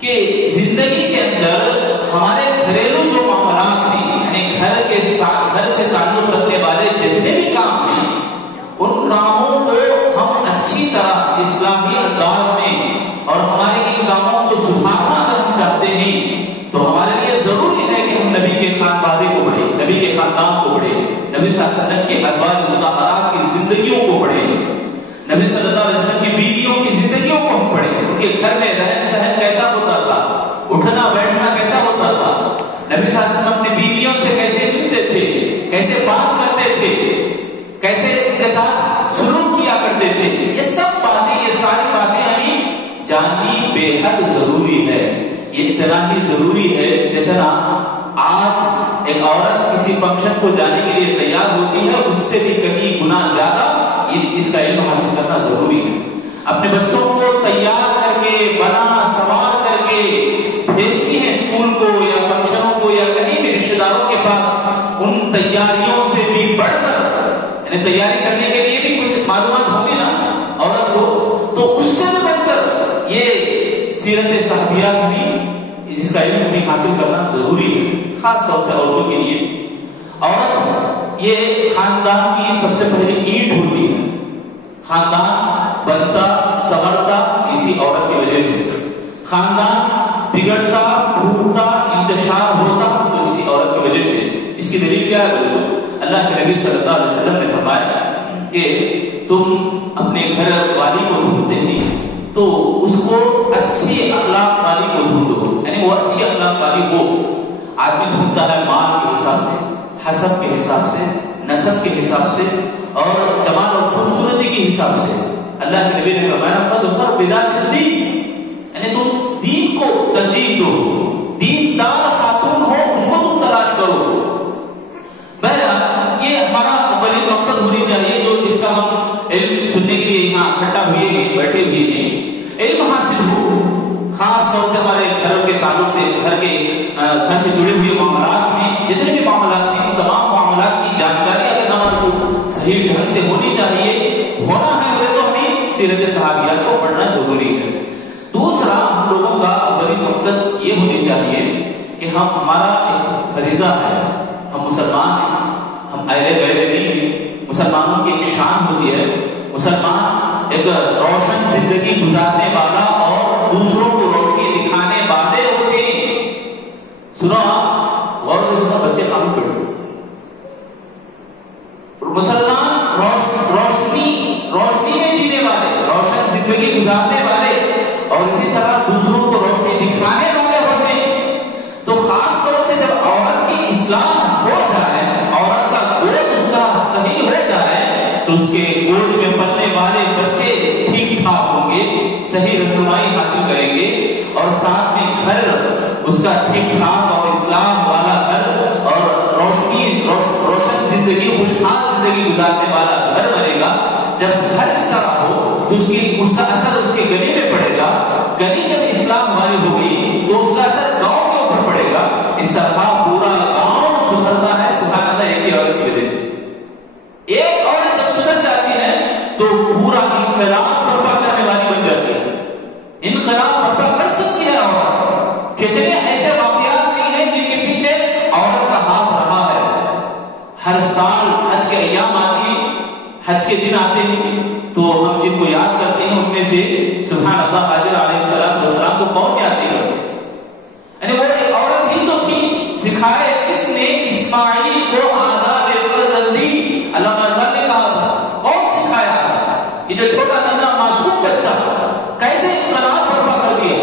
کہ زندگی کے اندر ہمارے گھریلو جو معاملات ہیں، یعنی گھر سے تعلق رکھنے والے جتنے بھی کام ہیں، ان کاموں کو ہم اچھی طرح اصلاحی انداز میں اور ہمارے ان کاموں کو سدھارنا اگر ہم چاہتے ہیں تو ہمارے لیے ضروری ہے کہ ہم نبی کے خاندان کو پڑھیں، نبی کے خاندان کو پڑھیں، نبی صلی اللہ علیہ وسلم کے ازواج مطہرات کی زندگیوں کو پڑھیں، نبی صلی اللہ علیہ وسلم کی بیویوں کی زندگیوں کو ہم پڑھیں، ان کے گھر میں رہن سہن کیسا ہوتا تھا، اٹھنا بیٹھنا کیسا ہوتا تھا، نبی صلی اللہ علیہ وسلم اپنی بیویوں سے کیسے ملتے تھے، کیسے بات کرتے تھے، کیسے ان کے ساتھ سلوک کیا کرتے تھے، یہ سب باتیں، یہ ساری باتیں ہمیں جاننی بے حد ضروری ہے۔ یہ اتنا ہی ضروری ہے جتنا آج ایک عورت کسی فنکشن کو جانے کے لیے تیار ہوتی ہے، اس سے بھی کہیں گنا زیادہ اس کا علم حاصل کرنا ضروری ہے۔ اپنے بچوں کو تیار کر کے، بنا سوار کر کے بھیجتی ہیں اسکول کو یا فنکشنوں کو یا کہیں بھی رشتے داروں کے پاس، ان تیاریوں سے بھی بڑھ کر، یعنی تیاری کرنے کے لیے بھی کچھ معلومات ہوگی نا عورت کو، تو اس سے بھی بڑھ کر یہ سیرت صحابیہ بھی، جس کا علم بھی حاصل کرنا ضروری ہے، خاص طور سے عورتوں کے لیے۔ عورت یہ خاندان کی سب سے پہلی اینٹ ہوتی ہے، خاندان بنتا سنورتا اسی عورت کی وجہ سے، خاندان بگڑتا ٹوٹتا انتشار ہوتا تو اسی عورت کی وجہ سے۔ اس کی دلیل کیا ہے؟ اللہ کے نبی صلی اللہ علیہ وسلم نے فرمایا کہ تم اپنے گھر والی کو ڈھونڈتے ہیں تو اس کو اچھی اخلاق والی کو ڈھونڈو، یعنی وہ اچھی اخلاق والی ہو۔ آدمی ڈھونڈتا ہے مال کے حساب سے، حسب کے حساب سے، نسب کے حساب سے اور جمال اور خوبصورتی کے حساب سے۔ اللہ کے نبی نے فرمایا فَاظْفَرْ بِذَاتِ الدِّينِ، یعنی تم دین کو ترجیح دو، دیندار خاتون ہو اس کو تم تلاش کرو۔ بہرحال یہ ہمارا اولین مقصد ہونی چاہیے، جو جس کا ہم علم سننے کے لیے یہاں اکٹھا ہوئے ہیں، بیٹھے ہوئے ہیں، علم حاصل ہو، خاص طور سے ہمارے گھروں کے تعلق سے، گھر سے جڑے ہوئے معاملات میں جتنے بھی معاملات ہیں، تمام معاملات کی جانکاری اگر ہمارے کو صحیح ڈھنگ سے ہونی چاہیے، ہونا ہے تو ہمیں سیرت صحابیہ کو پڑھنا ضروری ہے۔ دوسرا، ہم لوگوں کا اولین مقصد یہ ہونی چاہیے کہ ہمارا ایک فریضہ ہے، ہم مسلمان ہیں، ہم اہل غیرے نہیں ہیں، مسلمانوں کی ایک شان ہوتی ہے، مسلمان ایک روشن زندگی گزارنے والا اور دوسروں کو روشنی دکھانے والے ہوتے ہیں۔ سنو، غور سے سنو، بچے قانون پڑھو۔ مسلمان روشنی میں جینے والے، روشن زندگی گزارنے والے اور اسی طرح دوسروں کو روشنی دکھانے والے ہوتے ہیں۔ تو خاص طور سے جب عورت کی اصلاح ہو جائے، عورت کا گود اس کا صحیح ہو جائے، تو اس کے گود میں پلنے والے بچے ٹھیک ٹھاک ہوں گے، صحیح رہنمائی حاصل کریں گے، اور ساتھ میں گھر اس کا ٹھیک ٹھاک اور اصلاح والا گھر اور روشن زندگی، خوشحال زندگی گزارنے والا گھر بنے گا۔ جب گھر اس طرح ہو تو اس کا اثر اس کے گلی میں پڑے گا، گلی جب اسلام والی ہوگی تو اس کا اثر گاؤں کے اوپر پڑے گا۔ اس طرح پورا گاؤں سدھرتا ہے، سبحان اللہ، ایک ہی عورت کی وجہ سے۔ ایک عورت جب سدھر جاتی ہے تو پورا انقلاب برپا کرنے والی بن جاتی ہے، انقلاب برپا کر سکتی ہے عورت۔ کتنے ایسے واقعات نہیں ہیں جن کے پیچھے عورت کا ہاتھ رہا ہے۔ ہر سال حج کے ایام آتی ہیں، حج کے دن آتے ہیں، تو ہم جن کو یاد کرتے ہیں ان میں سے سبحان اللہ حاجر علیہ السلام کو کون یاد نہیں کرتے؟ یعنی وہ ایک عورت ہی تو تھی، سکھائے کس نے اسماعیل کو آداب فرزندی، اللہ تعالیٰ نے کہا تھا، کون سکھایا تھا؟ یہ جو چھوٹا ننھا معصوم بچہ کیسے انقلاب برپا کر دیا،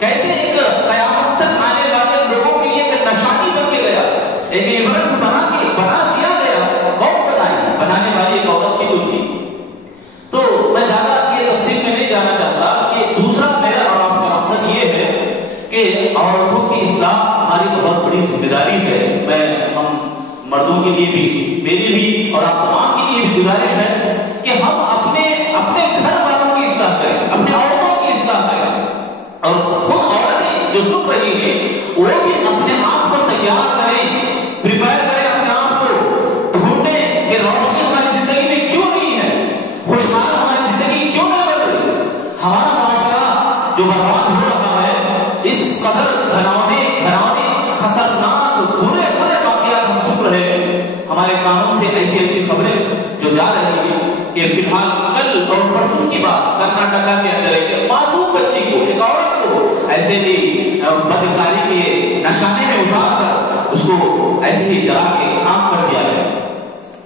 کیسے ایک قیامت تک آنے والے لوگوں کے لیے ایک نشانی بن کے گیا، ایک عبرت بنا دیا گیا۔ کون بنانے والی ایک عورت کی تو تھی۔ تو میں زیادہ یہ تفصیل میں نہیں جانا چاہتا کہ دوسرا میرا اور آپ کا مقصد یہ ہے کہ عورتوں کی اصلاح ہماری بہت بڑی ذمہ داری ہے۔ ہم مردوں کے لیے بھی، میری بھی اور آپ تمام کے لیے بھی گزارش ہے کہ ہم اپنے گھر والوں کی اصلاح کریں، اپنے عورتوں کی اصلاح کریں، اور خود عورتیں جو سن رہی ہیں وہ بھی اپنے آپ کو تیار کریں، پریپیئر کریں اپنے آپ کو، ڈھونڈیں کہ روشنی ہماری زندگی میں کیوں نہیں ہے، خوشحال ہماری زندگی کیوں نہیں بن رہی۔ ہمارا معاشرہ جو برباد ہو رہا ہے اس قدر گھناؤنے خطرناک برے واقعات ہم سن رہے ہیں، ہمارے کانوں سے ایسی خبریں جو جا رہی ہیں کہ فی الحال کل اور پرسوں کی بات کرناٹکا کے اندر ایک معصوم بچی کو، ایک عورت کو ایسے ہی بدکاری کے نشانے میں اتار کر اس کو ایسے ہی جلا کے خاک کر دیا گیا.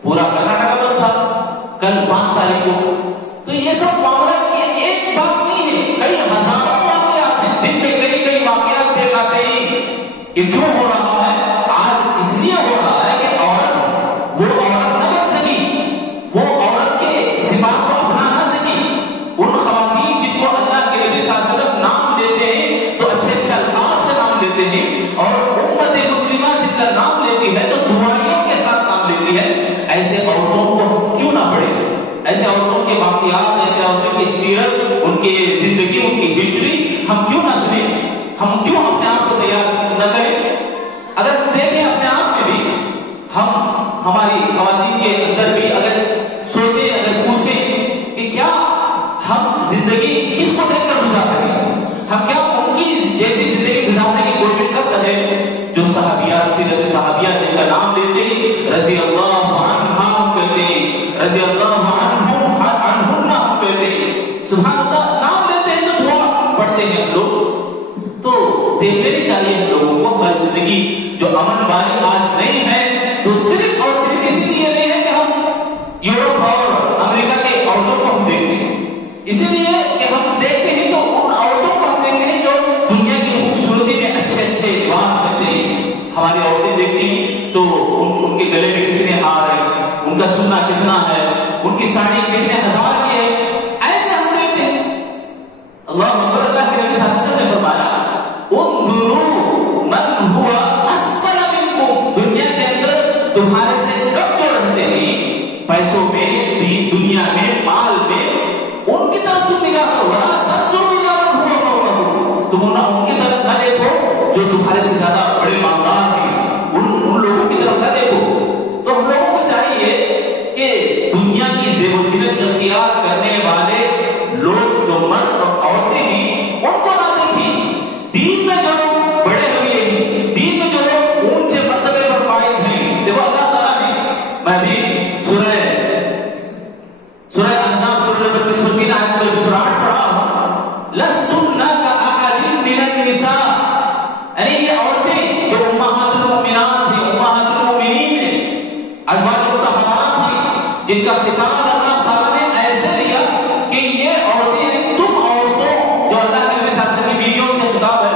پورا کرناٹکا بند تھا کل 5 تاریخ کو. تو یہ سب معاملہ ایک بات نہیں ہے، کئی ہزاروں واقعات ہیں، دن میں کئی واقعات پیش آتے ہیں. یہ کیوں ہو رہا ہے؟ آج اس لیے ہو رہا ہے کہ وہ عورت نہ بن سکی، وہ عورت کے صفات کو اپنا نہ سکی. ان خواتین جن کو اللہ کے نبی صلی اللہ علیہ وسلم نام دیتے ہیں تو اچھے الفاظ سے نام لیتے ہیں، اور امت مسلمہ جن کا نام لیتی ہے تو دعائیوں کے ساتھ نام لیتی ہے. ایسے عورتوں کو کیوں نہ پڑھے؟ ایسے عورتوں کے واقعات، ایسے عورتوں کی سیرت، ان کی زندگی، ان کی ہسٹری ہم کیوں نہ سنیں؟ ہم کیوں اپنے آپ کو تیار نہ کریں؟ اگر دیکھیں اپنے آپ میں بھی، ہماری خواتین کے اندر بھی اگر سوچیں، اگر پوچھیں کہ کیا ہم زندگی کس کو دیکھ کر گزارتے ہیں؟ ہم کیا ان کی جیسی زندگی گزارنے کی کوشش کرتے ہیں؟ جو صحابیات، سیرت صحابیات جن کا نام لیتے ہیں، رضی اللہ عنہا ہم کہتے ہیں، رضی اللہ عنہم ہم کہتے ہیں. سبحان اللہ، نام لیتے ہیں تو دعا پڑھتے ہیں ہم لوگ. تو دیکھ لینی چاہیے ہم لوگوں کو ہماری زندگی جو امن والی آج نہیں ہے تو صرف اور صرف اسی لیے نہیں ہے کہ ہم یورپ اور امریکہ کے عورتوں کو ہم دیکھتے ہیں، اسی لیے کہ ہم دیکھتے ہیں تو ان عورتوں کو ہم دیکھتے ہیں جو دنیا کی خوبصورتی میں اچھے لباس پہنتے ہیں. ہماری عورتیں دیکھتی ہیں تو ان کے گلے میں کتنے ہار ہیں، ان کا سونا کتنا ہے، ان کی ساڑی کتنے ہزار کی ہے، ایسے ہم دیکھتے ہیں. اللہ اکبر. اللہ کے نبی صلی اللہ علیہ وسلم نے فرمایا انظروا من هو اسفل منکم. دنیا کے اندر تمہارے سے کم جو رہتے ہیں پیسوں میں، دنیا میں، مال میں، ان کی طرف تم نگاہ کرو. تم ان کی طرف نہ دیکھو جو تمہارے سے زیادہ بڑے مالدار ہیں، ان لوگوں کی طرف نہ دیکھو. تو ہم لوگوں کو چاہیے کہ دنیا کی زیب و زینت اختیار کرنے والے لوگ جو مرد اور عورتیں ہیں ان کو نہ دیکھیں. دین میں جو لوگ بڑے ہوئے ہیں، دین میں جو لوگ اونچے مرتبے پر فائز ہیں، دیکھو اللہ تعالیٰ نے، میں بھی سورہ احزاب سورہ 32 آیت نمبر 8 پڑھا ہوں، لستن کاحد من النساء. یعنی یہ عورتیں جو امہات المؤمنات ہیں، امہات المؤمنین ہیں، ازواج مطہرات ہیں، جن کا خطاب اللہ تعالیٰ نے ایسے دیا کہ یہ عورتیں، تم عورتوں، جو اللہ کے نبی صلی اللہ علیہ وسلم کی بیویوں سے خطاب ہے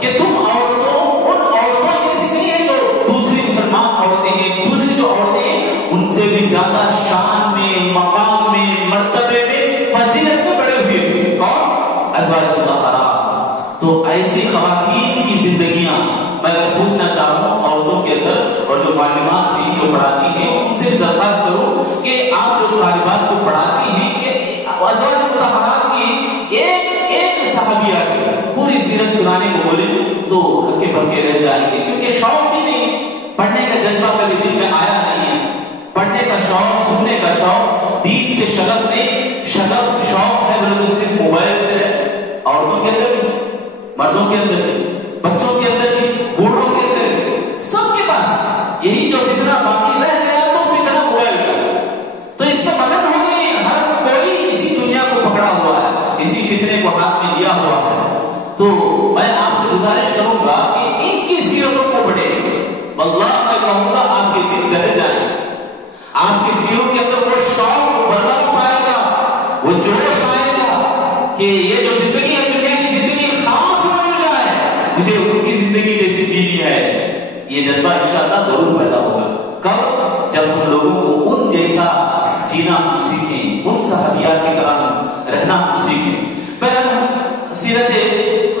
کہ تم عورتوں ان عورتوں جیسی نہیں ہیں جو دوسری مسلمان عورتیں ہیں. دوسری جو عورتیں ہیں ان سے بھی زیادہ شان میں، مقام میں، مرتبے میں، فضیلت میں بڑے ہوئے ہیں. کون؟ ازواج مطہرات. تو ایسی خواتین کی زندگیاں میں اگر پوچھنا چاہوں عورتوں کے اندر، اور جو معلومات ہیں جو پڑھاتی ہیں ان سے بھی درخواست کروں کہ آپ جو طالبات کو پڑھاتی ہیں کہ ازواج مطہرات کی ایک صحابیہ کی پوری سیرت سنانے کو بولے تو ہلکے پھلکے رہ جائیں گے، کیونکہ شوق ہی نہیں، پڑھنے کا جذبہ کبھی دل میں آیا نہیں ہے. پڑھنے کا شوق، سننے کا شوق، دین سے شغف نہیں، شوق ہے بولے تو صرف موبائل سے ہے. عورتوں کے اندر بھی، مردوں کے اندر بھی، بچوں کے اندر بھی، بوڑھوں کے اندر بھی، سب کے پاس یہی جو فتنہ باقی رہ گیا تو فتنہ موبائل کا. تو اس میں مدد ہو گئی، ہر کوئی اسی دنیا کو پکڑا ہوا ہے، اسی فتنے کو ہاتھ میں لیا ہوا ہے. تو میں آپ سے گزارش کروں گا کہ ان کی سیرتوں کو پڑھے. واللہ میں کہوں گا آپ کے دل دہل جائیں، آپ کی سیروں کے اندر وہ شوق برقرار پائے گا، وہ جوش آئے گا کہ یہ جو زندگی ہے دنیا کی زندگی خاص ہو جائے، مجھے ان کی زندگی جیسی جینی ہے. یہ جذبہ انشاءاللہ ضرور پیدا ہوگا. کب؟ جب ہم لوگوں کو ان جیسا جینا ہم سیکھیں، ان صحابیات کی طرح رہنا ہم سیکھیں. پہلے سیرت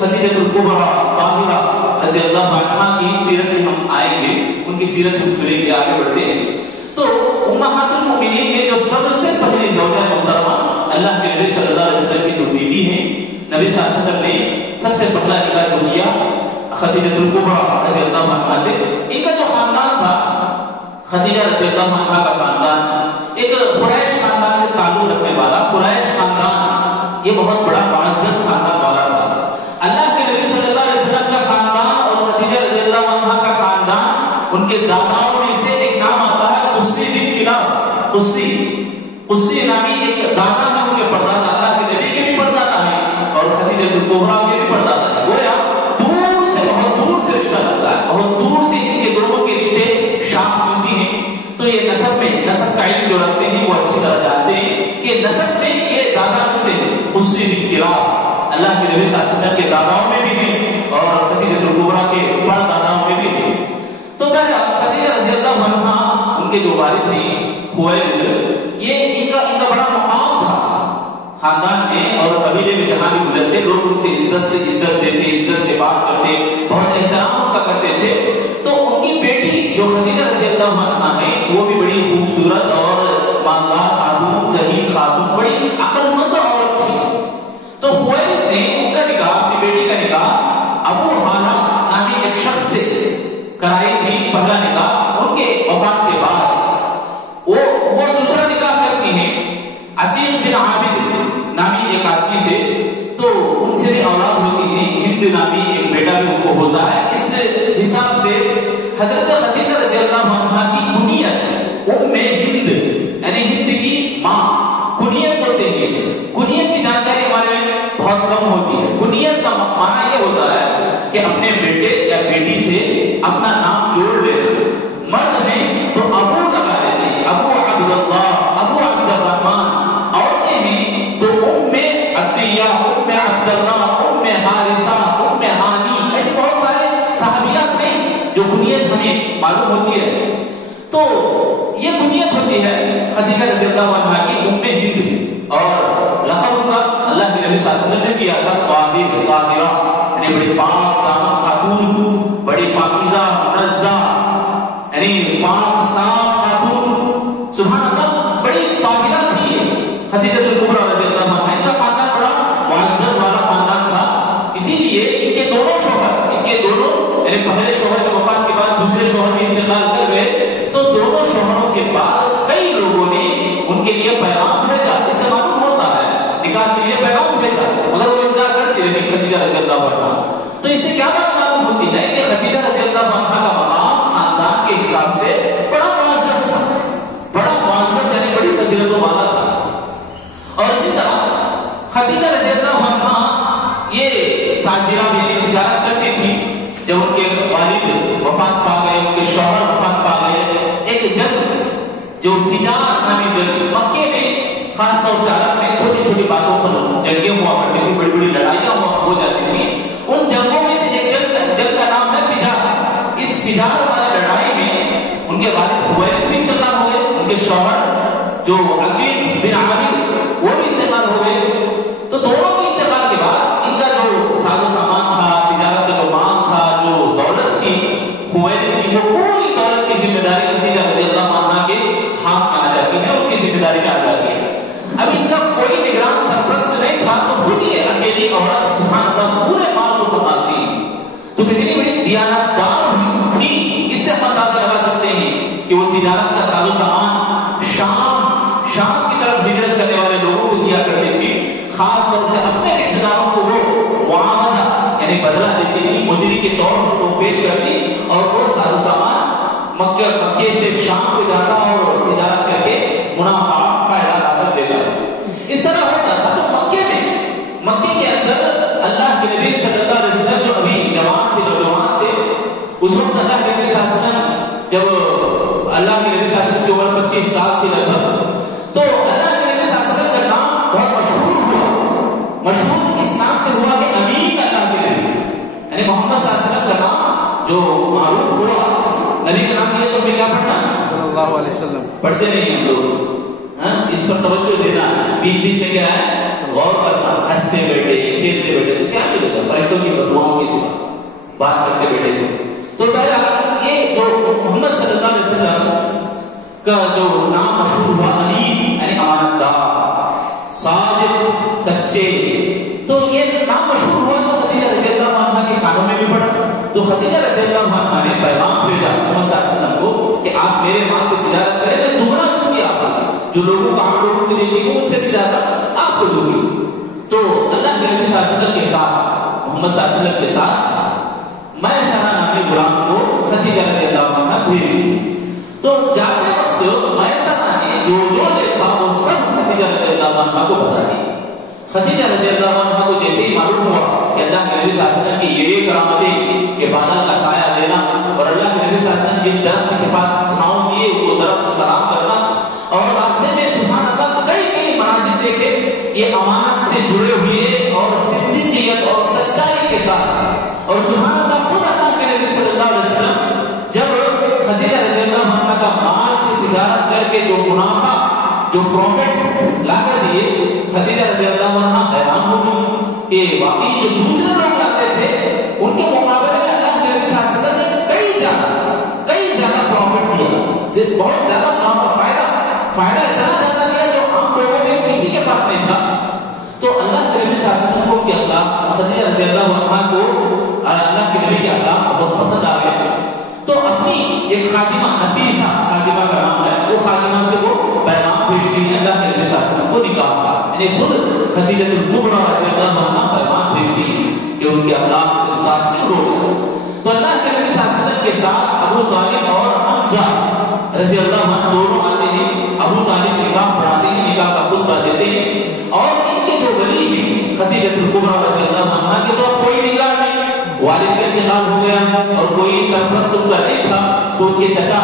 خدیجہ الکبریٰ طاہرہ رضی اللہ عنہا کی سیرت میں ہم آئیں گے، ان کی سیرت ہم سنیں گے، آگے بڑھتے ہیں. تو امہات المؤمنین میں جو سب سے پہلی زوجہ محترمہ اللہ کے نبی صلی اللہ علیہ وسلم کی جو بیوی ہیں، نبی صلی اللہ علیہ وسلم نے سب سے پہلا نکاح جو کیا خدیجہ الکبریٰ رضی اللہ عنہا سے. ان کا جو خاندان تھا، خدیجہ رضی اللہ عنہا کا خاندان ایک قریش خاندان سے تعلق رکھنے والا، قریش خاندان یہ بہت بڑا معزز خاندان والا تھا. اللہ کے نبی صلی اللہ علیہ وسلم ان کے داداؤں میں سے ایک نام آتا ہے قصی بن کلاب. قصی نامی ایک دادا ہے ان کے پردادا، اللہ کے نبی کے بھی پردادا ہیں اور خدیجہ کبریٰ کے بھی پردادا ہیں. گویا دور سے، بہت دور سے رشتہ لگتا ہے، بہت دور سے ان کے دونوں کے رشتے شاخ ملتی ہیں. تو یہ نسب کا علم جو رکھتے ہیں وہ اچھی طرح جانتے ہیں کہ نسب میں یہ دادا ملتے ہیں. قصی بن کلاب اللہ کے نبی صلی اللہ علیہ وسلم کے داداؤں میں بھی ہیں اور خدیجہ کبریٰ کے پرداداؤں میں بھی ہیں. تو خدیجہ رضی اللہ عنہا ان کے جو والد ہیں خویلد، یہ ان کا بڑا مقام تھا خاندان میں اور قبیلے میں. جہاں بھی گزرتے لوگ ان سے عزت دیتے، عزت سے بات کرتے، بہت احترام کا کرتے تھے. تو ان کی بیٹی جو خدیجہ رضی اللہ عنہا ہے وہ بھی بڑی خوبصورت اور مالدار خاتون، ذہین خاتون، بڑی عقل مند عورت تھی. تو خویلد نے ان کا نکاح، اپنی بیٹی کا نکاح ابو حالہ نامی ایک شخص سے کرائی تھی. پہلا نکاح ان کے وفات کے بعد وہ دوسرا نکاح کرتی ہیں عتیق بن عابد نامی ایک آدمی سے. تو ان سے بھی اولاد ہوتی ہے، ہند نامی ایک بیٹا بھی ان کو ہوتا ہے. اس حساب سے حضرت خدیجہ رضی اللہ عنہا کی کنیت ام ہند، یعنی ہند کی ماں کنیت ہوتے ہیں. کنیت کی جانکاری ہمارے میں بہت کم ہوتی ہے. کنیت کا معنی یہ ہوتا ہے کہ اپنے بیٹے یا بیٹی سے اپنا نام جوڑ لینا. مرد ہیں تو ابو لگا لیتے ہیں، ابو عبداللہ، ابو عبد الرحمن. عورتیں ہیں تو ام عطیہ، ام عبداللہ، ام حارثہ، ام ہانی، ایسے بہت سارے صحابیات ہیں جو کنیت ہمیں معلوم ہوتی ہے. تو یہ کنیت ہوتی ہے خدیجہ رضی اللہ عنہا کی ام ہند. اور لقب کا اللہ کے نبی صلی اللہ علیہ وسلم نے دیا تھا طاہرہ، یعنی بڑی پاک دامن خاتون، بڑی پاکیزہ منزہ، یعنی پاک صاف خاتون. سبحان اللہ، بڑی طاہرہ تھی خدیجہ کبریٰ رضی اللہ عنہا. ان کا خاندان بڑا معزز والا خاندان تھا. اسی لیے ان کے دونوں شوہر، یعنی پہلے شوہر کے وفات کے بعد دوسرے شوہر بھی انتقال کر گئے. تو دونوں شوہروں کے بعد کئی لوگوں نے ان کے لیے پیغام بھیجا. اس سے معلوم ہوتا ہے نکاح کے لیے پیغام بھیجا، مگر وہ انکار کرتی رہی خدیجہ رضی اللہ عنہا. تو اس سے کیا بات معلوم ہوتی ہے کہ خدیجہ رضی اللہ عنہا کا مقام خاندان کے حساب سے بڑا معزز تھا، بڑا معزز یعنی بڑی فضیلتوں والا تھا. اور اسی طرح خدیجہ رضی اللہ عنہا یہ تاجرہ یعنی تجارت کرتی تھی. جب ان کے والد وفات پا گئے، ان کے شوہر وفات پا گئے، ایک جنگ جو حجاز نامی جنگ مکے میں خاص طور سے عرب میں چھوٹی چھوٹی باتوں پر جنگیں ہوا کرتی تھی، بڑی بڑی لڑائیاں ہو جاتی تھی. ان جنگوں میں سے ایک جنگ کا نام ہے فجار. اس فجار والی لڑائی میں ان کے والد خویلد بھی انتقال ہو گئے، ان کے شوہر جو عتیق بن عابد وہ بھی انتقال ہو گئے. تو دونوں کے انتقال کے بعد ان کا جو ساز و سامان تھا، تجارت کا جو مال تھا، جو دولت تھی خویلد کی، وہ پوری دولت کی ذمہ داری خدیجہ رضی اللہ عنہا کے ہاتھ میں آ جاتی ہے، ان کی ذمہ داری میں آ جاتی ہے. اب ان کا کوئی نگران سرپرست نہیں تھا، تو خود ہی اکیلی عورت سبحان اللہ پورے مال کو سنبھالتی. تو کتنی بڑی دیانتدار تھی، اس سے ہم اندازہ لگا سکتے ہیں کہ وہ تجارت کا ساز و سامان شام کی طرف ہجرت کرنے والے لوگوں کو دیا کرتی تھی. خاص طور سے اپنے رشتہ داروں کو وہ معاوضہ یعنی بدلہ دیتی تھی، مجری کے طور پر وہ پیش کرتی اور وہ ساز و سامان مکے سے شام کو جاتا اور تجارت کر کے منافع فائدہ لا کر دیتا. اس طرح ہوتا تھا. تو مکے کے اندر اللہ کے نبی صلی اللہ علیہ وسلم جو ابھی نوجوان تھے، اس وقت اللہ کے نبی صلی اللہ علیہ وسلم جب اللہ کے نبی صلی اللہ علیہ وسلم کی عمر 25 سال تھی لگ بھگ، تو اللہ کے نبی صلی اللہ علیہ وسلم کا نام بہت مشہور ہوا. مشہور اس نام سے ہوا کہ امین اللہ کے نبی، یعنی محمد صلی اللہ علیہ وسلم کا نام جو معروف ہوا. نبی کا نام لیے تو ہمیں کیا پڑھنا ہے؟ صلی اللہ علیہ وسلم. پڑھتے نہیں ہم لوگ. اس پر توجہ دینا ہے، بیچ میں کیا ہے غور کرنا. ہنستے بیٹھے کھیلتے بیٹھے تو کیا ملے گا؟ فرشتوں کی بددعاؤں کی سوا بات کرتے بیٹھے تو بہرحال یہ جو محمد صلی اللہ علیہ وسلم کا جو نام مشہور ہوا امین یعنی امانت دار، صادق، سچے، تو یہ نام مشہور ہوا. تو خدیجہ رضی اللہ عنہا کے کانوں میں بھی پڑا. تو خدیجہ رضی اللہ عنہا نے پیغام بھیجا محمد صلی اللہ علیہ وسلم کو کہ آپ میرے مال سے تجارت کریں، میں دگنا دوں گی آپ کو. جو لوگوں کو آپ لوگوں کو دیتی ہوں اس سے بھی زیادہ آپ کو دوں گی. تو اللہ کے نبی صلی اللہ علیہ وسلم کے ساتھ، محمد صلی اللہ علیہ وسلم کے ساتھ میسرہ نامی غلام کو خدیجہ رضی اللہ عنہا بھیج دی. تو جاتے وقت میسرہ نے جو دیکھا وہ سب خدیجہ رضی اللہ عنہ کو بتا دی. خدیجہ رضی اللہ عنہ کو جیسے ہی معلوم ہوا کہ اللہ کے نبی صلی اللہ علیہ وسلم کی یہ کرامتیں کہ بادل کا سایہ دینا اور اللہ کے نبی صلی اللہ علیہ وسلم جس درخت کے پاس چھاؤں دیے وہ درخت سلام کرنا اور راستے میں سبحان اللہ کئی مناظر دیکھے یہ امانت سے جڑے ہوئے اور صدیقیت اور سچائی کے ساتھ. اور سبحان اللہ خود اللہ کے نبی صلی اللہ علیہ وسلم جب خدیجہ رضی اللہ عنہ کا مال سے تجارت کر کے جو منافع جو پروفٹ لا کر دیے خدیجہ رضی اللہ عنہ حیران ہو گئی کہ واقعی جو دوسرے لوگ لاتے تھے ان کے مقابلے میں اللہ کے نبی صلی اللہ علیہ وسلم نے کئی زیادہ پروفٹ دیا, بہت زیادہ فائدہ اتنا زیادہ دیا جو عام لوگوں میں کسی کے پاس نہیں تھا. تو اللہ کے نبی صلی اللہ علیہ وسلم کو کے اخلاق خدیجہ رضی اللہ عنہ کو اللہ کے نبی کے اخلاق بہت پسند آ گئے. تو اپنی ایک خادمہ نفیسہ خادمہ کا نام ہے وہ خادمہ سے وہ پیغام بھیجتی ہے اللہ کے نبی صلی اللہ علیہ وسلم کو نکاح کا, یعنی خود خدیجہ الکبریٰ رضی اللہ عنہ پیغام بھیجتی ہے کہ ان کے اخلاق سے متاثر ہو گئے. تو اللہ کے نبی صلی اللہ علیہ وسلم کے ساتھ ابو طالب اور حمزہ رضی اللہ عنہ دونوں آتے ہیں. ابو طالب نکاح پڑھاتے ہیں, نکاح کا خطبہ دیتے ہیں اور ان کے جو ولی ہیں خدیجہ الکبریٰ رضی اللہ عنہ کے تو کوئی نکاح نہیں, والد کا انتقال ہو گیا اور کوئی سرپرست ان کا نہیں تھا تو ان کے چچا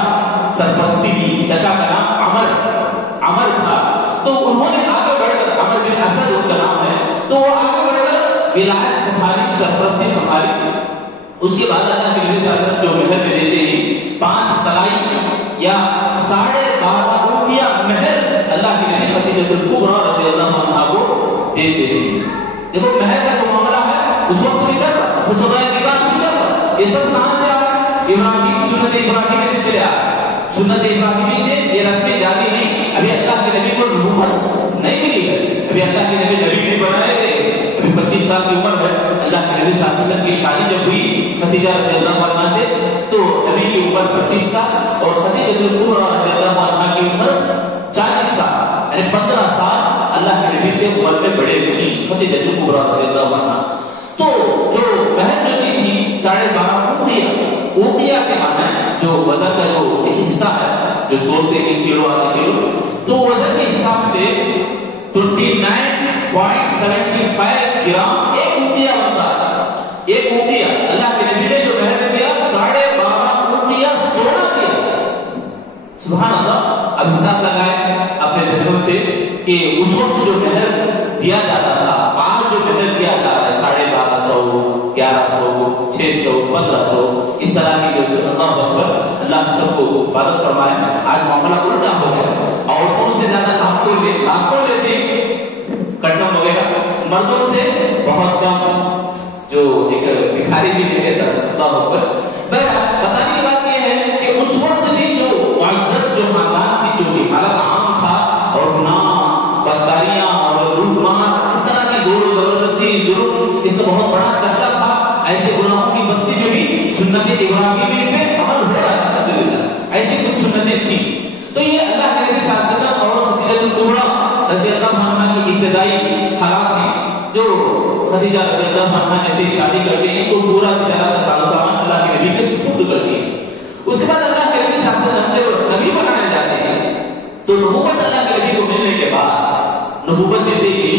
سرپرستی بھی, چچا کا نام عمر تھا. تو انہوں نے آگے بڑھ کر عمر بن اسد ان کا نام ہے تو وہ آگے بڑھ کر ولایت سنبھالی, سرپرستی سنبھالی. اس کے بعد اللہ کے نبی صلی اللہ علیہ وسلم جو مہر میں دیتے ہیں 5 طلائی یا 12.5 روپیہ مہر اللہ کے نبی خدیجہ الکبریٰ رضی اللہ عنہ کو دیتے ہیں. دیکھو مہر کا جو معاملہ ہے اس وقت بھی چل رہا, خطبہ نکاح بھی چل رہا, یہ سب کہاں سے آ رہا ہے؟ سنت ابراہیمی سے چلے آ رہا ہے. سنت ابراہیمی سے یہ رسمیں جاری نہیں, ابھی اللہ کے نبی کو نبوت نہیں ملی ہے, ابھی اللہ کے نبی نہیں بنائے گئے, ابھی 25 سال کی عمر ہے. اللہ کے نبی صلی اللہ علیہ وسلم کی شادی جب ہوئی خدیجہ رضی اللہ عنہ سے تو نبی کی عمر 25 سال اور خدیجہ الکبریٰ رضی اللہ عنہ کی عمر 40 سال, یعنی 15 سال اللہ کے نبی سے عمر میں بڑے تھی خدیجہ الکبریٰ رضی اللہ عنہ. تو جو مہر جو دی تھی 12.5 اوقیہ کے معنی ہے جو وزن کا جو ایک حصہ ہے جو تولتے ہیں کلو آدھا کلو, تو وزن کے حساب سے 29.75 گرام ایک اوقیہ بنتا ہے. ایک اوقیہ اللہ کے نبی نے جو مہر میں دیا 12.5 اوقیہ سونا دیا. سبحان اللہ. اب حساب لگائے اپنے ذہنوں سے کہ اس وقت جو مہر دیا جاتا تھا, آج جو مہر دیا جاتا ہے 1250, 1100, 600, 1500 اس طرح کی جو اللہ اکبر, اللہ سب کو حفاظت فرمائے. آج معاملہ الٹا ہو گیا, عورتوں سے زیادہ لاکھوں لیتے کٹنم وغیرہ, مردوں سے بہت کم جو ایک بھکاری بھی دے دیتا ہے. اللہ اکبر. بتانے کی بات یہ ہے کہ اس وقت بھی جو معزز جو خاندان کی جو حالت عام تھا اور گناہ بدکاریاں اور لوٹ مار اس طرح کی زور زبردستی ظلم اس کا بہت بڑا چرچا تھا. ایسے گناہوں کی بستی میں بھی سنت ابراہیمی پہ عمل ہو رہا ہے الحمدللہ, ایسی کچھ سنتیں تھیں. تو یہ اللہ کے نبی صلی اللہ علیہ وسلم اور خدیجہ الکبریٰ رضی اللہ عنہ کی ابتدائی حالات ہیں جو خدیجہ رضی اللہ عنہ جیسے شادی کرتے ہیں تو پورا تجارت کا ساز و سامان اللہ کے نبی کے سپرد کرتے ہیں. اس کے بعد اللہ کے نبی صلی اللہ علیہ وسلم جب نبی بنائے جاتے ہیں تو نبوت اللہ کے نبی کو ملنے کے بعد نبوت جیسے کہ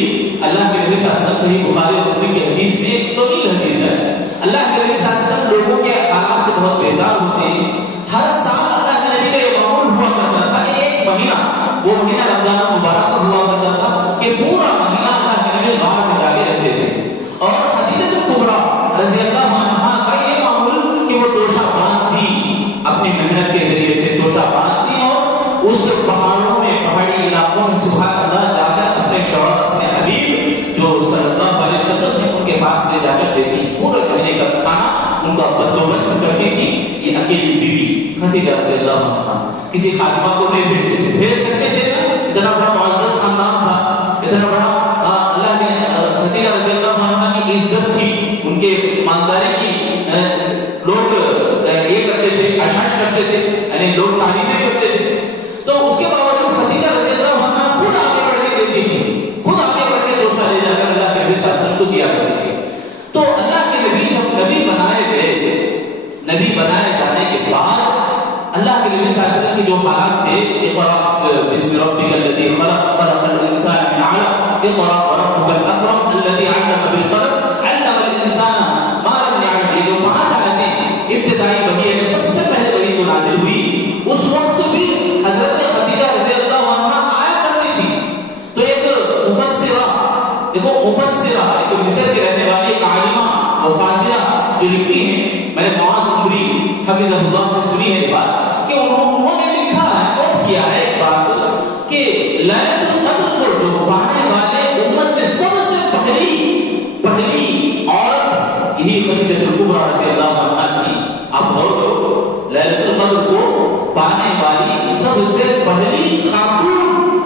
اللہ کے نبی صلی اللہ علیہ وسلم صحیح بخاری اور مسلم کی حدیث میں ایک طویل حدیث ہے. اللہ کے نبی صلی اللہ علیہ وسلم لوگوں کے حالات سے بہت بیزار ہوتے ہیں. ہر سال اللہ کے نبی کا یہ معمول ہوا کرتا تھا کہ ایک مہینہ, وہ مہینہ رمضان مبارک ہوا کرتا تھا کہ پورا مہینہ اللہ کے نبی غار میں جا کے رہتے تھے. اور خدیجہ الکبریٰ رضی اللہ عنہا کا یہ معمول کہ وہ توشہ باندھتی, اپنی محنت کے ذریعے سے توشہ باندھتی اور اس پہاڑوں میں پہاڑی علاقوں میں سبحان اللہ جا کر اپنے شوہر اپنے حبیب جو صلی اللہ علیہ وسلم ہے ان کے پاس لے جا کر دیتی. پورے مہینے کا کھانا ان کا بندوبست کرتی تھی. یہ اکیلی بیوی خدیجہ رضی اللہ عنہا کسی خادمہ کو نہیں بھیجتے تھے, بھیج سکتے تھے نا, اتنا بڑا معزز خاندان تھا, اتنا بڑا اللہ کے خدیجہ رضی اللہ عنہا کی عزت تھی, ان کے مالداری کی لوگ یہ کرتے تھے, اشاش کرتے تھے, یعنی لوگ تعریفیں کرتے تھے. تو اس کے باوجود خدیجہ رضی اللہ عنہا خود آگے بڑھ کے دیتی تھی, خود آگے بڑھ کے دوسرا لے جا کر اللہ کے نبی صلی اللہ علیہ وسلم کو دیا کرتی تھی. تو اللہ کے نبی جب نبی بنائے گئے, نبی بنائے جانے کے بعد اللہ کے نبی صلی اللہ علیہ وسلم کے جو حالات تھے، اقرأ باسم ربک الذی خلق خلق الانسان من علق اقرأ وربک الاکرم الذی علم بالقلم علم الانسان ما لم يعلم، یہ جو 5 آیتیں ابتدائی وحی ہے، سب سے پہلے وحی جو نازل ہوئی اس وقت بھی حضرت خدیجہ رضی اللہ عنہا آیا کرتی تھی. تو ایک مفسرہ، دیکھو مفسرہ ایک مصر کی رہنے والی ایک عالمہ مفسرہ جو لکھتی ہیں، میں نے معاذ عمری حفظہ اللہ سے سنی ہے بات کہ انہوں نے لکھا ہے، نوٹ کیا ہے ایک بات کہ لیلۃ القدر کو جو پانے والے امت میں سب سے پہلی عورت یہی خدیجہ کبریٰ رضی اللہ عنہا تھی. آپ غور کرو، لیلۃ القدر کو پانے والی سب سے پہلی خاتون.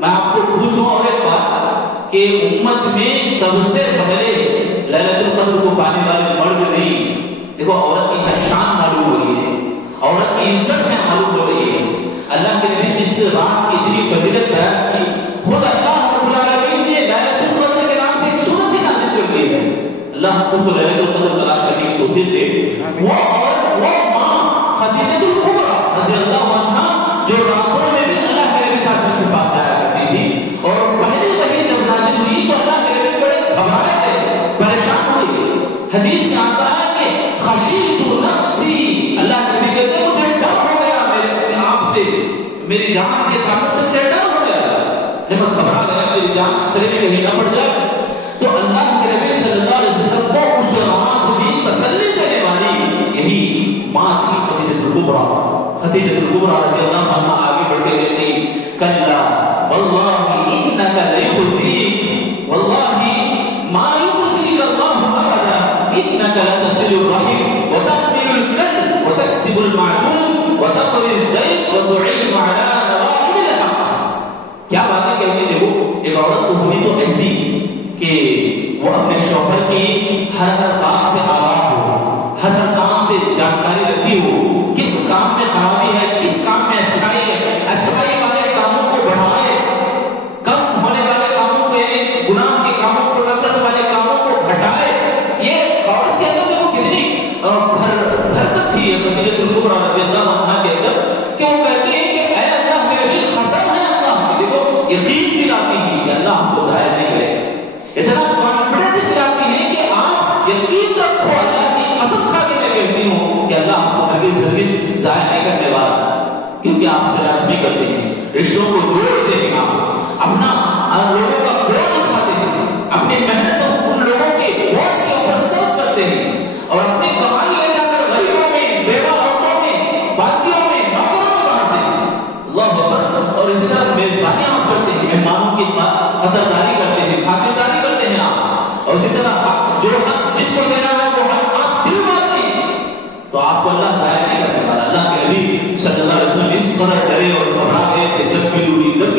میں آپ کو پوچھوں اور ایک بات کہ امت میں سب سے پہلے لیلۃ القدر کو پانے والے مرد نہیں. دیکھو عورت کی شان معلوم ہو رہی ہے، عورت کی عزت ہے معلوم ہو رہی ہے. اللہ کے نبی جس رات کی اتنی فضیلت بیان کی، خود اللہ رب العالمین نے لیلۃ القدر کے نام سے ایک سورت ہی نازل کر دی ہے. اللہ ہم سب کو لیلۃ القدر تلاش کرنے کی توفیق دے. وہ عورت، وہ ماں خدیجہ کبریٰ رضی اللہ عنہا جو راتوں میں بھی اللہ کے نبی صلی اللہ علیہ وسلم کے پاس جایا کرتی تھی، اور پہلی وحی جب نازل ہوئی تو اللہ کے نبی بڑے گھبرائے تھے، پریشان ہوئے. حدیث میں آتا ہے کہ خشیت نفسی، اللہ کے نبی کہتے ہیں مجھے ڈر ہو گیا میرے اپنے آپ سے، میری جان کے تعلق سے مجھے ڈر ہو گیا، میں گھبرا گیا میری جان خطرے میں کہیں نہ پڑ جائے. تو اللہ کے نبی صلی اللہ علیہ وسلم کو اس رات بھی تسلی دینے والی یہی ماں تھی خدیجہ کبریٰ. خدیجہ کبریٰ رضی اللہ عنہا آگے بڑھ کے کہتی کلا واللہ انک لیخزیک واللہ ما یخزیک اللہ ابدا انک لتصل الرحم وتحمل الکل وتکسب المعدوم وتقری الضیف وتعین علی نوائب الحق. کیا باتیں کہتی ہیں. دیکھو ایک عورت کو ہوئی تو ایسی کہ وہ اپنے شوہر کی ہر بات سے آگاہ ہو، ہر کام سے جانکاری رکھتی ہو، کس کام میں خرابی ہے، کس کام میں اچھائی ہے، اچھائی والے کاموں کو بڑھائے، کم ہونے والے کاموں کو، گناہ کے کاموں کو، نفرت والے کاموں کو گھٹائے. یہ عورت کے اندر دیکھو کتنی برکت تھی خدیجہ کبریٰ رضی اللہ عنہا کے اندر کہ وہ کہتی ہے کہ اے اللہ کے نبی قسم ہے اللہ کی. دیکھو یقین دلاتی ہے کہ اللہ ہم کو ضائع نہیں کرے، اتنا کانفیڈنٹ دلاتی ہے کہ آپ یقین رکھو، اللہ کی قسم کھا کے میں کہتی ہوں کہ اللہ آپ کو ہرگز ضائع نہیں کرنے والا، کیونکہ آپ سے بھی کرتے ہیں، رشتوں کو جوڑتے ہیں، آپ اپنا لوگوں کا بوجھ اٹھاتے ہیں، اپنی محنت ان لوگوں کے بوجھ کے اوپر صرف کرتے ہیں، اور اپنی کمائی لے جا کر غریبوں میں، بیوہ عورتوں میں، باقیوں میں، نوکروں میں بانٹتے ہیں. اللہ اکبر. اور اسی طرح میزبانیاں آپ کرتے ہیں، مہمانوں کی خطرداری کرتے ہیں، خاطرداری کرتے ہیں آپ، اور اسی طرح جو حق جس کو دینا ہے وہ حق آپ دل مانتے ہیں، تو آپ کو اللہ ضائع نہیں کرنے والا. اللہ کے نبی صلی اللہ علیہ وسلم اس قدر ڈرے اور گھبرا گئے تھے، زب بھی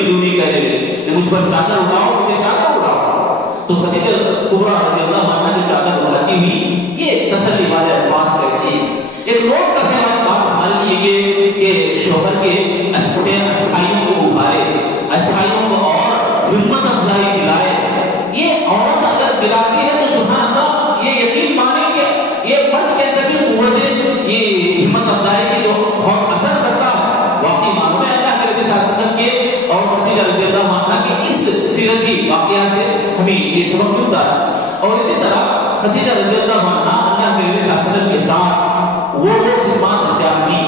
لونی کہہ رہے تھے، مجھ پر چادر اٹھاؤ، مجھے چادر اٹھاؤ. تو خدیجہ کبریٰ رضی اللہ عنہا جو چادر اٹھاتی ہوئی یہ تسلی والے الفاظ کہتی ہے. ایک نوٹ کرنے والی بات ہمارے لیے یہ کہ شوہر کے اچھائیوں کو ابھارے، اچھائیوں کو اور ہمت افزائی دلائے. یہ عورت اگر دلاتی ہے تو سبحان اللہ یہ یقین مانے کہ یہ مرد کے اندر بھی قوت ہے، یہ ہمت افزائی کی جو بہت اثر کرتا ہے. واقعی معلوم ہے اللہ کے نبی صلی اللہ علیہ وسلم کے اور خدیجہ رضی اللہ عنہا کی اس سیرت کی واقعہ سے ہمیں یہ سبق ملتا ہے. اور اسی طرح خدیجہ رضی اللہ عنہا اللہ کے نبی صلی اللہ علیہ وسلم کے ساتھ وہ خدمات انجام دی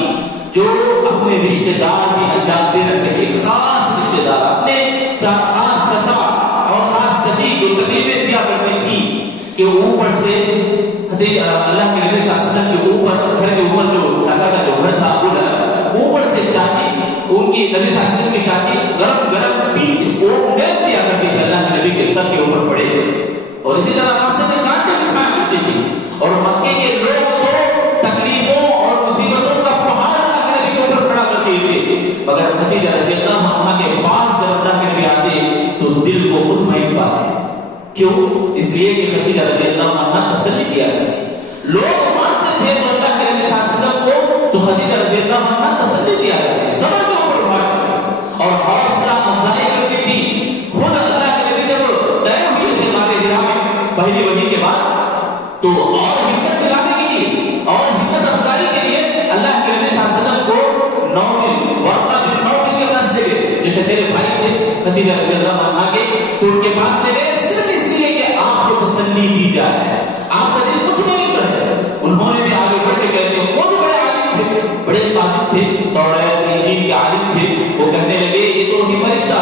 جو اپنے رشتہ دار بھی انجام دے نہ سکے. خاص رشتہ دار اپنے خاص چچا اور خاص چچی جو تکلیفیں دیا کرتی تھی کہ اوپر سے اللہ کے نبی صلی اللہ علیہ وسلم کے اوپر گھر کے اوپر جو چاچا کا جو گھر تھا اوپر سے چاچی ان کی نبی صلی اللہ علیہ وسلم کی چاچی گرم گرم پیچ دیا کرتی تھی اللہ کے نبی کے سر کے اوپر پڑے. اور اسی طرح راستے میں کانٹے بچھایا کرتی تھی. اور مکے کے لوگ تو تکلیفوں اور مصیبتوں کا پہاڑ اللہ کے نبی کے اوپر کھڑا کرتے تھے، مگر خدیجہ رضی اللہ عنہا کے پاس جب اللہ کے نبی آتے تو دل کو مطمئن پاتے. کیوں؟ اس لیے کہ خدیجہ رضی اللہ عنہا تسلی دیا کرتی. لوگ مانتے تھے تو اللہ کے نبی صلی اللہ علیہ وسلم کو، تو خدیجہ رضی اللہ عنہا تسلی دیا کرتی، صبر کے اوپر بھاگتی اور حوصلہ افزائی کرتی تھی. خود اللہ کے نبی جب گئے ہوئے تھے غار حرا میں پہلی وحی کے بعد، تو اور ہمت دلانے کے لیے اور ہمت افزائی کے لیے اللہ کے نبی صلی اللہ علیہ وسلم کو خدیجہ رضی اللہ عنہا کے، تو ان کے پاس لے گئے صرف اس لیے کہ آپ کو تسلی دی جائے، آپ کا دل مطمئن رہے۔ انہوں نے بھی آگے بڑھ کے کہتے ہیں، وہ بھی بڑے عالم تھے، بڑے قاصد تھے، توریت انجیل کے عالم تھے، وہ کہنے لگے یہ تو وہی فرشتہ،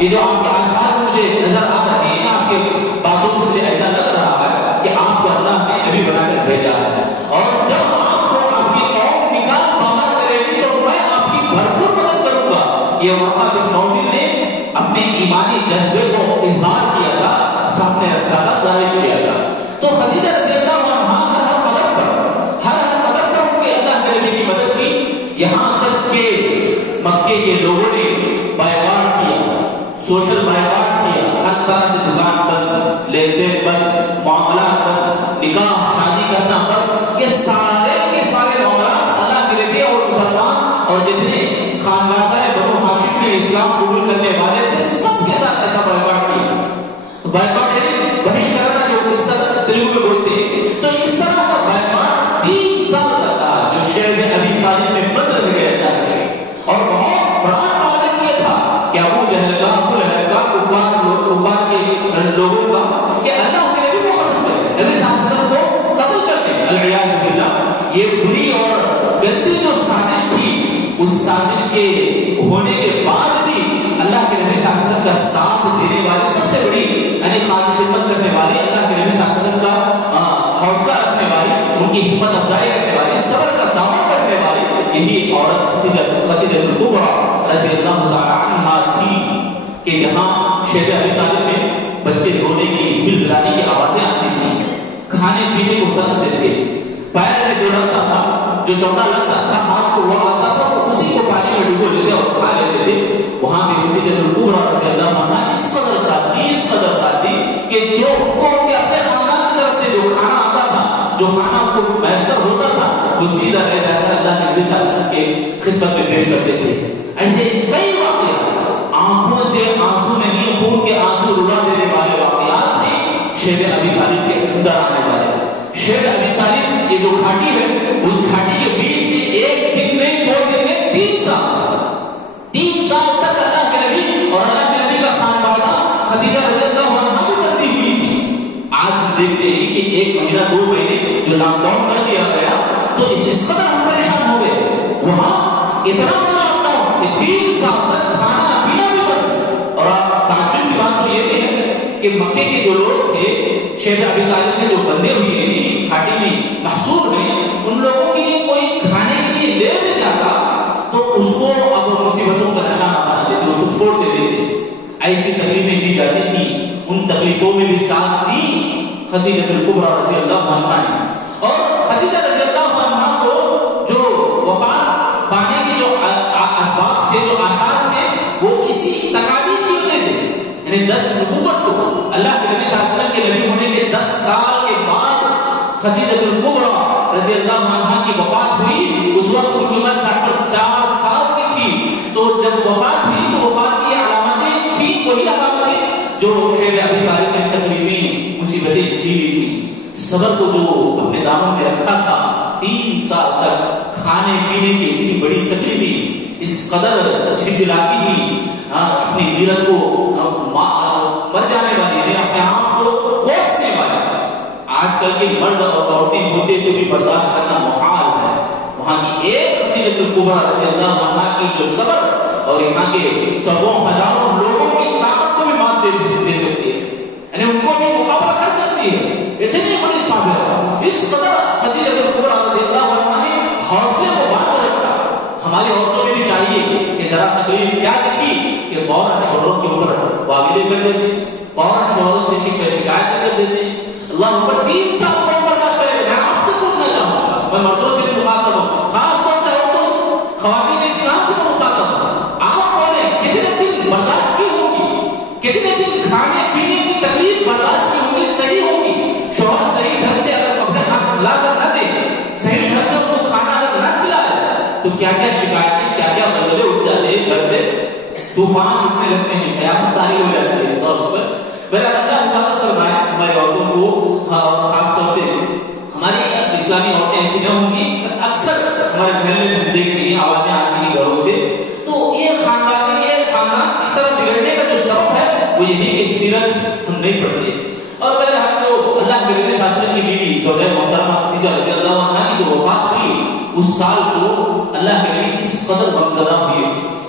یہ جو آپ کے آثار مجھے نظر آ رہے ہیں، آپ کے باتوں سے مجھے ایسا لگ رہا ہے کہ آپ کو اللہ نے نبی بنا کر بھیجا ہے، اور جب آپ کو آپ کی قوم نکاح باہر کرے گی تو میں آپ کی بھرپور مدد کروں گا۔ یہ ورقہ بن نوفل نے اپنے ایمانی جذبے کو اظہار کیا تھا، سامنے رکھا تھا، ظاہر کیا تھا۔ تو خدیجہ رضی اللہ عنہا ہر قدم پر ان کے اللہ کے نبی کی مدد کی، یہاں تک کہ مکے کے لوگوں نے بائیکاٹ کیا، سوشل بائیکاٹ کیا، ہر طرح سے دکان بند، لین دین بند، معاملات بند، نکاح شادی کرنا بند، یہ سارے کے سارے معاملات اللہ کے نبی اور مسلمان اور جتنے خاندان بنو ہاشم میں اسلام قبول کرنے والے تھے سب کے ساتھ ایسا بائیکاٹ کیا۔ بائیکاٹ یعنی بہش کرنا، جو اس طرح تیلگو میں بولتے ہیں، تو اس طرح کا بائیکاٹ 3 سال تک رہا، جو شعب ابی طالب میں بند رہ گیا اللہ کے، اور بہت بڑا تعلق یہ تھا کہ ابو جہل کا، ابو لہب کا، کفار کے لوگوں کا، کہ اللہ کے نبی کو ختم کرے، نبی صلی اللہ علیہ وسلم کو قتل کر دے، العیاذ باللہ۔ یہ بری اور گندی جو سازش تھی، اس سازش کے ہونے کے بعد بھی اللہ کے نبی صلی اللہ علیہ وسلم کا ساتھ دینے والی سب سے بڑی یعنی خالص خدمت کرنے والی، اللہ کے نبی صلی اللہ علیہ وسلم کا حوصلہ رکھنے والی، ان کی ہمت افزائی کرنے والی، صبر کا دامن کرنے والی یہی عورت خدیجہ الکبریٰ رضی اللہ تعالی عنہا تھی، کہ جہاں شیب ابی طالب میں بچے رونے کی، بلبلانے کی آوازیں آتی تھی، کھانے پینے کو ترستے تھے، پیر میں جو لگتا تھا، جو چوٹا لگتا تھا، ہاتھ کو وہ آتا تھا، اسی کو پانی میں ڈبو لیتے اور کھا لیتے تھے۔ وہاں بھی خدیجہ الکبریٰ رضی اللہ عنہا اس قدر ساتھ تھی کہ جو ان کو ان کے اپنے خاندان کی طرف سے جو کھانا آتا تھا، جو کھانا ان کو میسر ہوتا تھا، وہ سیدھا رہ جاتا ہے اللہ کے نبی صلی اللہ علیہ وسلم کے خدمت میں پیش کرتے تھے۔ ایسے کئی واقعات، آنکھوں سے آنسو نہیں خون کے آنسو رلا دینے والے واقعات ہیں شیب ابی طالب کے اندر آنے والے۔ شیب ابی طالب یہ جو گھاٹی ہے، اس گھاٹی کے بیچ میں ایک دن میں 2 دن میں 3 سال تک اللہ کے نبی اور اللہ کے نبی کا خانواده خدیجہ رضی اللہ عنہا کو بندی ہوئی تھی۔ آج ہم دیکھتے ہیں کہ 1 مہینہ 2 مہینے جو لاک ڈاؤن کر دیا گیا، تو جس قدر ہم پریشان ہو گئے، وہاں اتنا بڑا لاک ڈاؤن کہ 3 سال تک کھانا پینا بھی بند۔ اور تعجب کی بات تو یہ بھی ہے کہ مکے کے جو لوگ تھے، شیب ابی طالب میں جو بندے ہوئے ہیں، گھاٹی میں محصور ہوئے، ان لوگوں کے لیے کوئی کھانے کے لیے لے نہیں جاتا تو اس کو اب مصیبتوں کا نشانہ بنا لیتے، اس کو چھوڑ دیتے تھے۔ ایسی تکلیفیں دی جاتی تھی، ان تکلیفوں میں بھی ساتھ دی خدیجہ الکبریٰ رضی اللہ عنہا نے۔ اور خدیجہ رضی اللہ عنہا کو جو وفات پانے کے جو اسباب تھے، جو آثار تھے، وہ اسی تکالیف کی وجہ سے، یعنی 10 نبوت کو اللہ کے نبی صلی اللہ علیہ وسلم کے نبی ہونے کے 10 سال کے بعد خدیجہ الکبریٰ رضی اللہ عنہا کی وفات ہوئی۔ اس وقت ان کی عمر 50 سال کی تھی، تو جب وفات ہوئی تو وفات کی علامتیں تھیں وہی علامتیں جو شیب ابی طالب نے تکلیفیں مصیبتیں جھیلی تھی۔ صبر کو جو اپنے دامن میں رکھا تھا، 3 سال تک کھانے پینے کی اتنی بڑی تکلیفیں، اس قدر جھجھلاتی تھی، اپنی غیرت کو مر جانے والی ہے، اپنے آپ کو کوسنے والی۔ آج کل کے مرد اور عورتیں ہوتے تو بھی برداشت کرنا محال ہے، وہاں کی ایک خدیجہ الکبریٰ رضی اللہ عنہا کی جو صبر اور یہاں کے 100,000 لوگوں کی طاقت کو بھی مات دے سکتی ہے، یعنی ان کو بھی مقابلہ کر سکتی ہے، اتنی بڑی صابر ہے۔ اس قدر خدیجہ الکبریٰ رضی اللہ عنہا نے حوصلے کو باندھ رکھا۔ ہماری عورتوں میں بھی چاہیے کہ ذرا تکلیف کیا دکھی کہ فوراً شوہروں کے اوپر واگلے کر دیتے، فوراً شوہروں سے شکایت کر دیتے۔ اللہ اوپر 3 سال کون برداشت کرے؟ میں آپ سے پوچھنا چاہوں گا، میں مردوں سے مخاطب ہوں، خاص طور سے عورتوں سے، خواتین اسلام سے مخاطب ہوں۔ آپ بولیں کتنے دن برداشت کی ہوگی، کتنے دن کھانے پینے کی تکلیف برداشت کی ہوگی، صحیح ہوگی؟ شوہر صحیح ڈھنگ سے اگر اپنے ہاتھ لا کر نہ دے، صحیح ڈھنگ سے اس کو کھانا اگر نہ کھلائے، تو کیا کیا شکایتیں، کیا کیا بلبلے اٹھ جاتے ہیں گھر سے، طوفان اٹھنے لگتے ہیں، قیامت طاری ہو جاتی ہے طور پر۔ میرا اللہ حفاظت فرمائے ہماری عورتوں کو، اور خاص طور سے ہماری اسلامی عورتیں ایسی نہ ہوں گی، اکثر ہمارے محلے میں دیکھتے ہیں آوازیں آتی ہیں گھروں سے، تو یہ خاندان اس طرح بگڑنے کا جو سبب وہ یہی کہ سیرت ہم نہیں پڑھتے. اور بہرحال جو اللہ کے نبی صلی اللہ علیہ وسلم کی بیوی زوجہ محترمہ خدیجہ رضی اللہ عنہا کی جو وفات ہوئی اس سال کو اللہ کے نبی اس قدر غمزدہ ہوئے,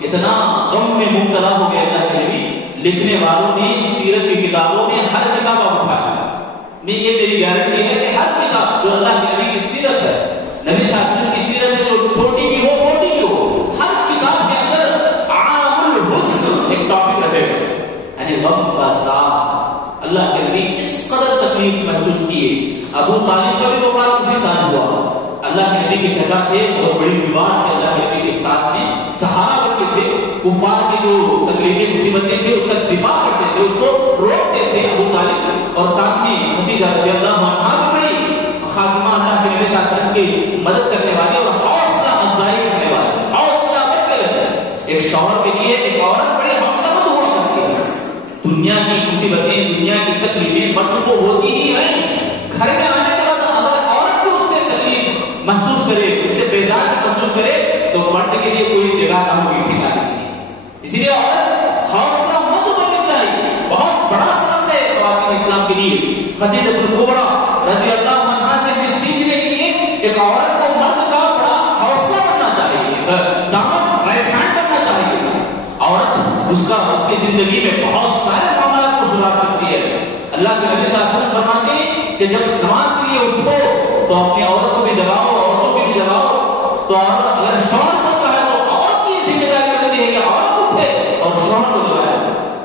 اتنا غم میں مبتلا ہو گئے اللہ کے نبی, لکھنے والوں نے سیرت کی کتابوں میں ہر کتاب اٹھایا. یہ میری گارنٹی ہے کہ ہر کتاب جو اللہ کے نبی کی سیرت ہے, نبی صلی اللہ علیہ وسلم کی سیرت ہے, جو چھوٹی بھی ہو موٹی بھی ہو, ہر کتاب کے اندر عام الحزن ایک ٹاپک رہے گا, یعنی غم کا ساتھ. اللہ کے نبی اس قدر تکلیف محسوس کیے. ابو طالب کا بھی وفات اسی سال ہوا. اللہ کے نبی کے چچا تھے, بہت بڑی دیوار تھے اللہ کے نبی کے ساتھ میں, سہارا بنتے تھے, کفار کی جو تکلیفیں مصیبتیں تھے اس کا دفاع کرتے تھے, اس کو روکتے تھے ابو طالب. اور ساتھ میں خدیجہ رضی اللہ عنہا بھی بڑی خاتمہ اللہ کے نبی صلی اللہ علیہ وسلم کی مدد کرنے والی اور حوصلہ افزائی کرنے والی, حوصلہ بڑھتے رہتے. ایک شوہر کے لیے ایک عورت بڑی حوصلہ مند ہوا کرتی ہے. دنیا کی مصیبتیں, دنیا کی تکلیفیں مرد کو ہوتی ہی ہیں. گھر میں آنے کے بعد اگر عورت کو اس سے تکلیف محسوس کرے, اس سے بیزار محسوس کرے, تو مرد کے لیے کوئی جگہ نہ ہوگی ٹھکانے کے لیے. اسی لیے عورت حوصلہ مند بننی چاہیے. بہت بڑا سبق ہے خواتین اسلام کے لیے. خدیجہ الکبریٰ رضی اللہ عنہا سے بھی سیکھنے کے لیے ایک عورت کو مرد کا بڑا حوصلہ بننا چاہیے, دامن رائٹ ہینڈ بننا چاہیے. عورت اس کی زندگی میں بہت سارے معاملات کو سدھار سکتی ہے. اللہ کے نبی صلی اللہ علیہ وسلم فرماتے ہیں کہ جب نماز کے لیے اٹھو تو اپنی عورت کو بھی جگاؤ, عورتوں کو بھی جگاؤ. تو اگر شوہر سوتا ہے تو عورت کی ذمہ داری بنتی ہے کہ عورت اٹھے اور شوہر کو جگائے,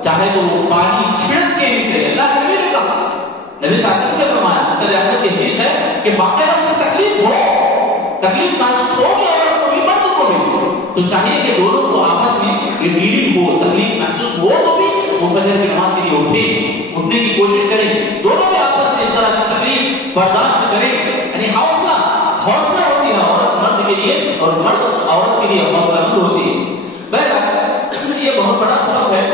چاہے تو وہ پانی چھڑک کے ہی سے. اللہ کے نبی نے کہا, نبی صلی اللہ علیہ وسلم سے فرمایا, اس کا رحمت کی حدیث ہے کہ باقاعدہ سے تکلیف محسوس ہو گی عورت کو بھی مرد کو بھی, تو چاہیے کہ دونوں کو آپس میں یہ ڈیلنگ ہو, تکلیف محسوس ہو تو بھی وہ فجر کی نماز کے لیے اٹھنے کی کوشش کریں. دونوں میں آپس میں اس طرح کی تکلیف برداشت کریں. یعنی حوصلہ ہوتی ہے عورت مرد کے لیے اور مرد عورت کے لیے حوصلہ مند ہوتی ہے. بہرحال یہ بہت بڑا سبب ہے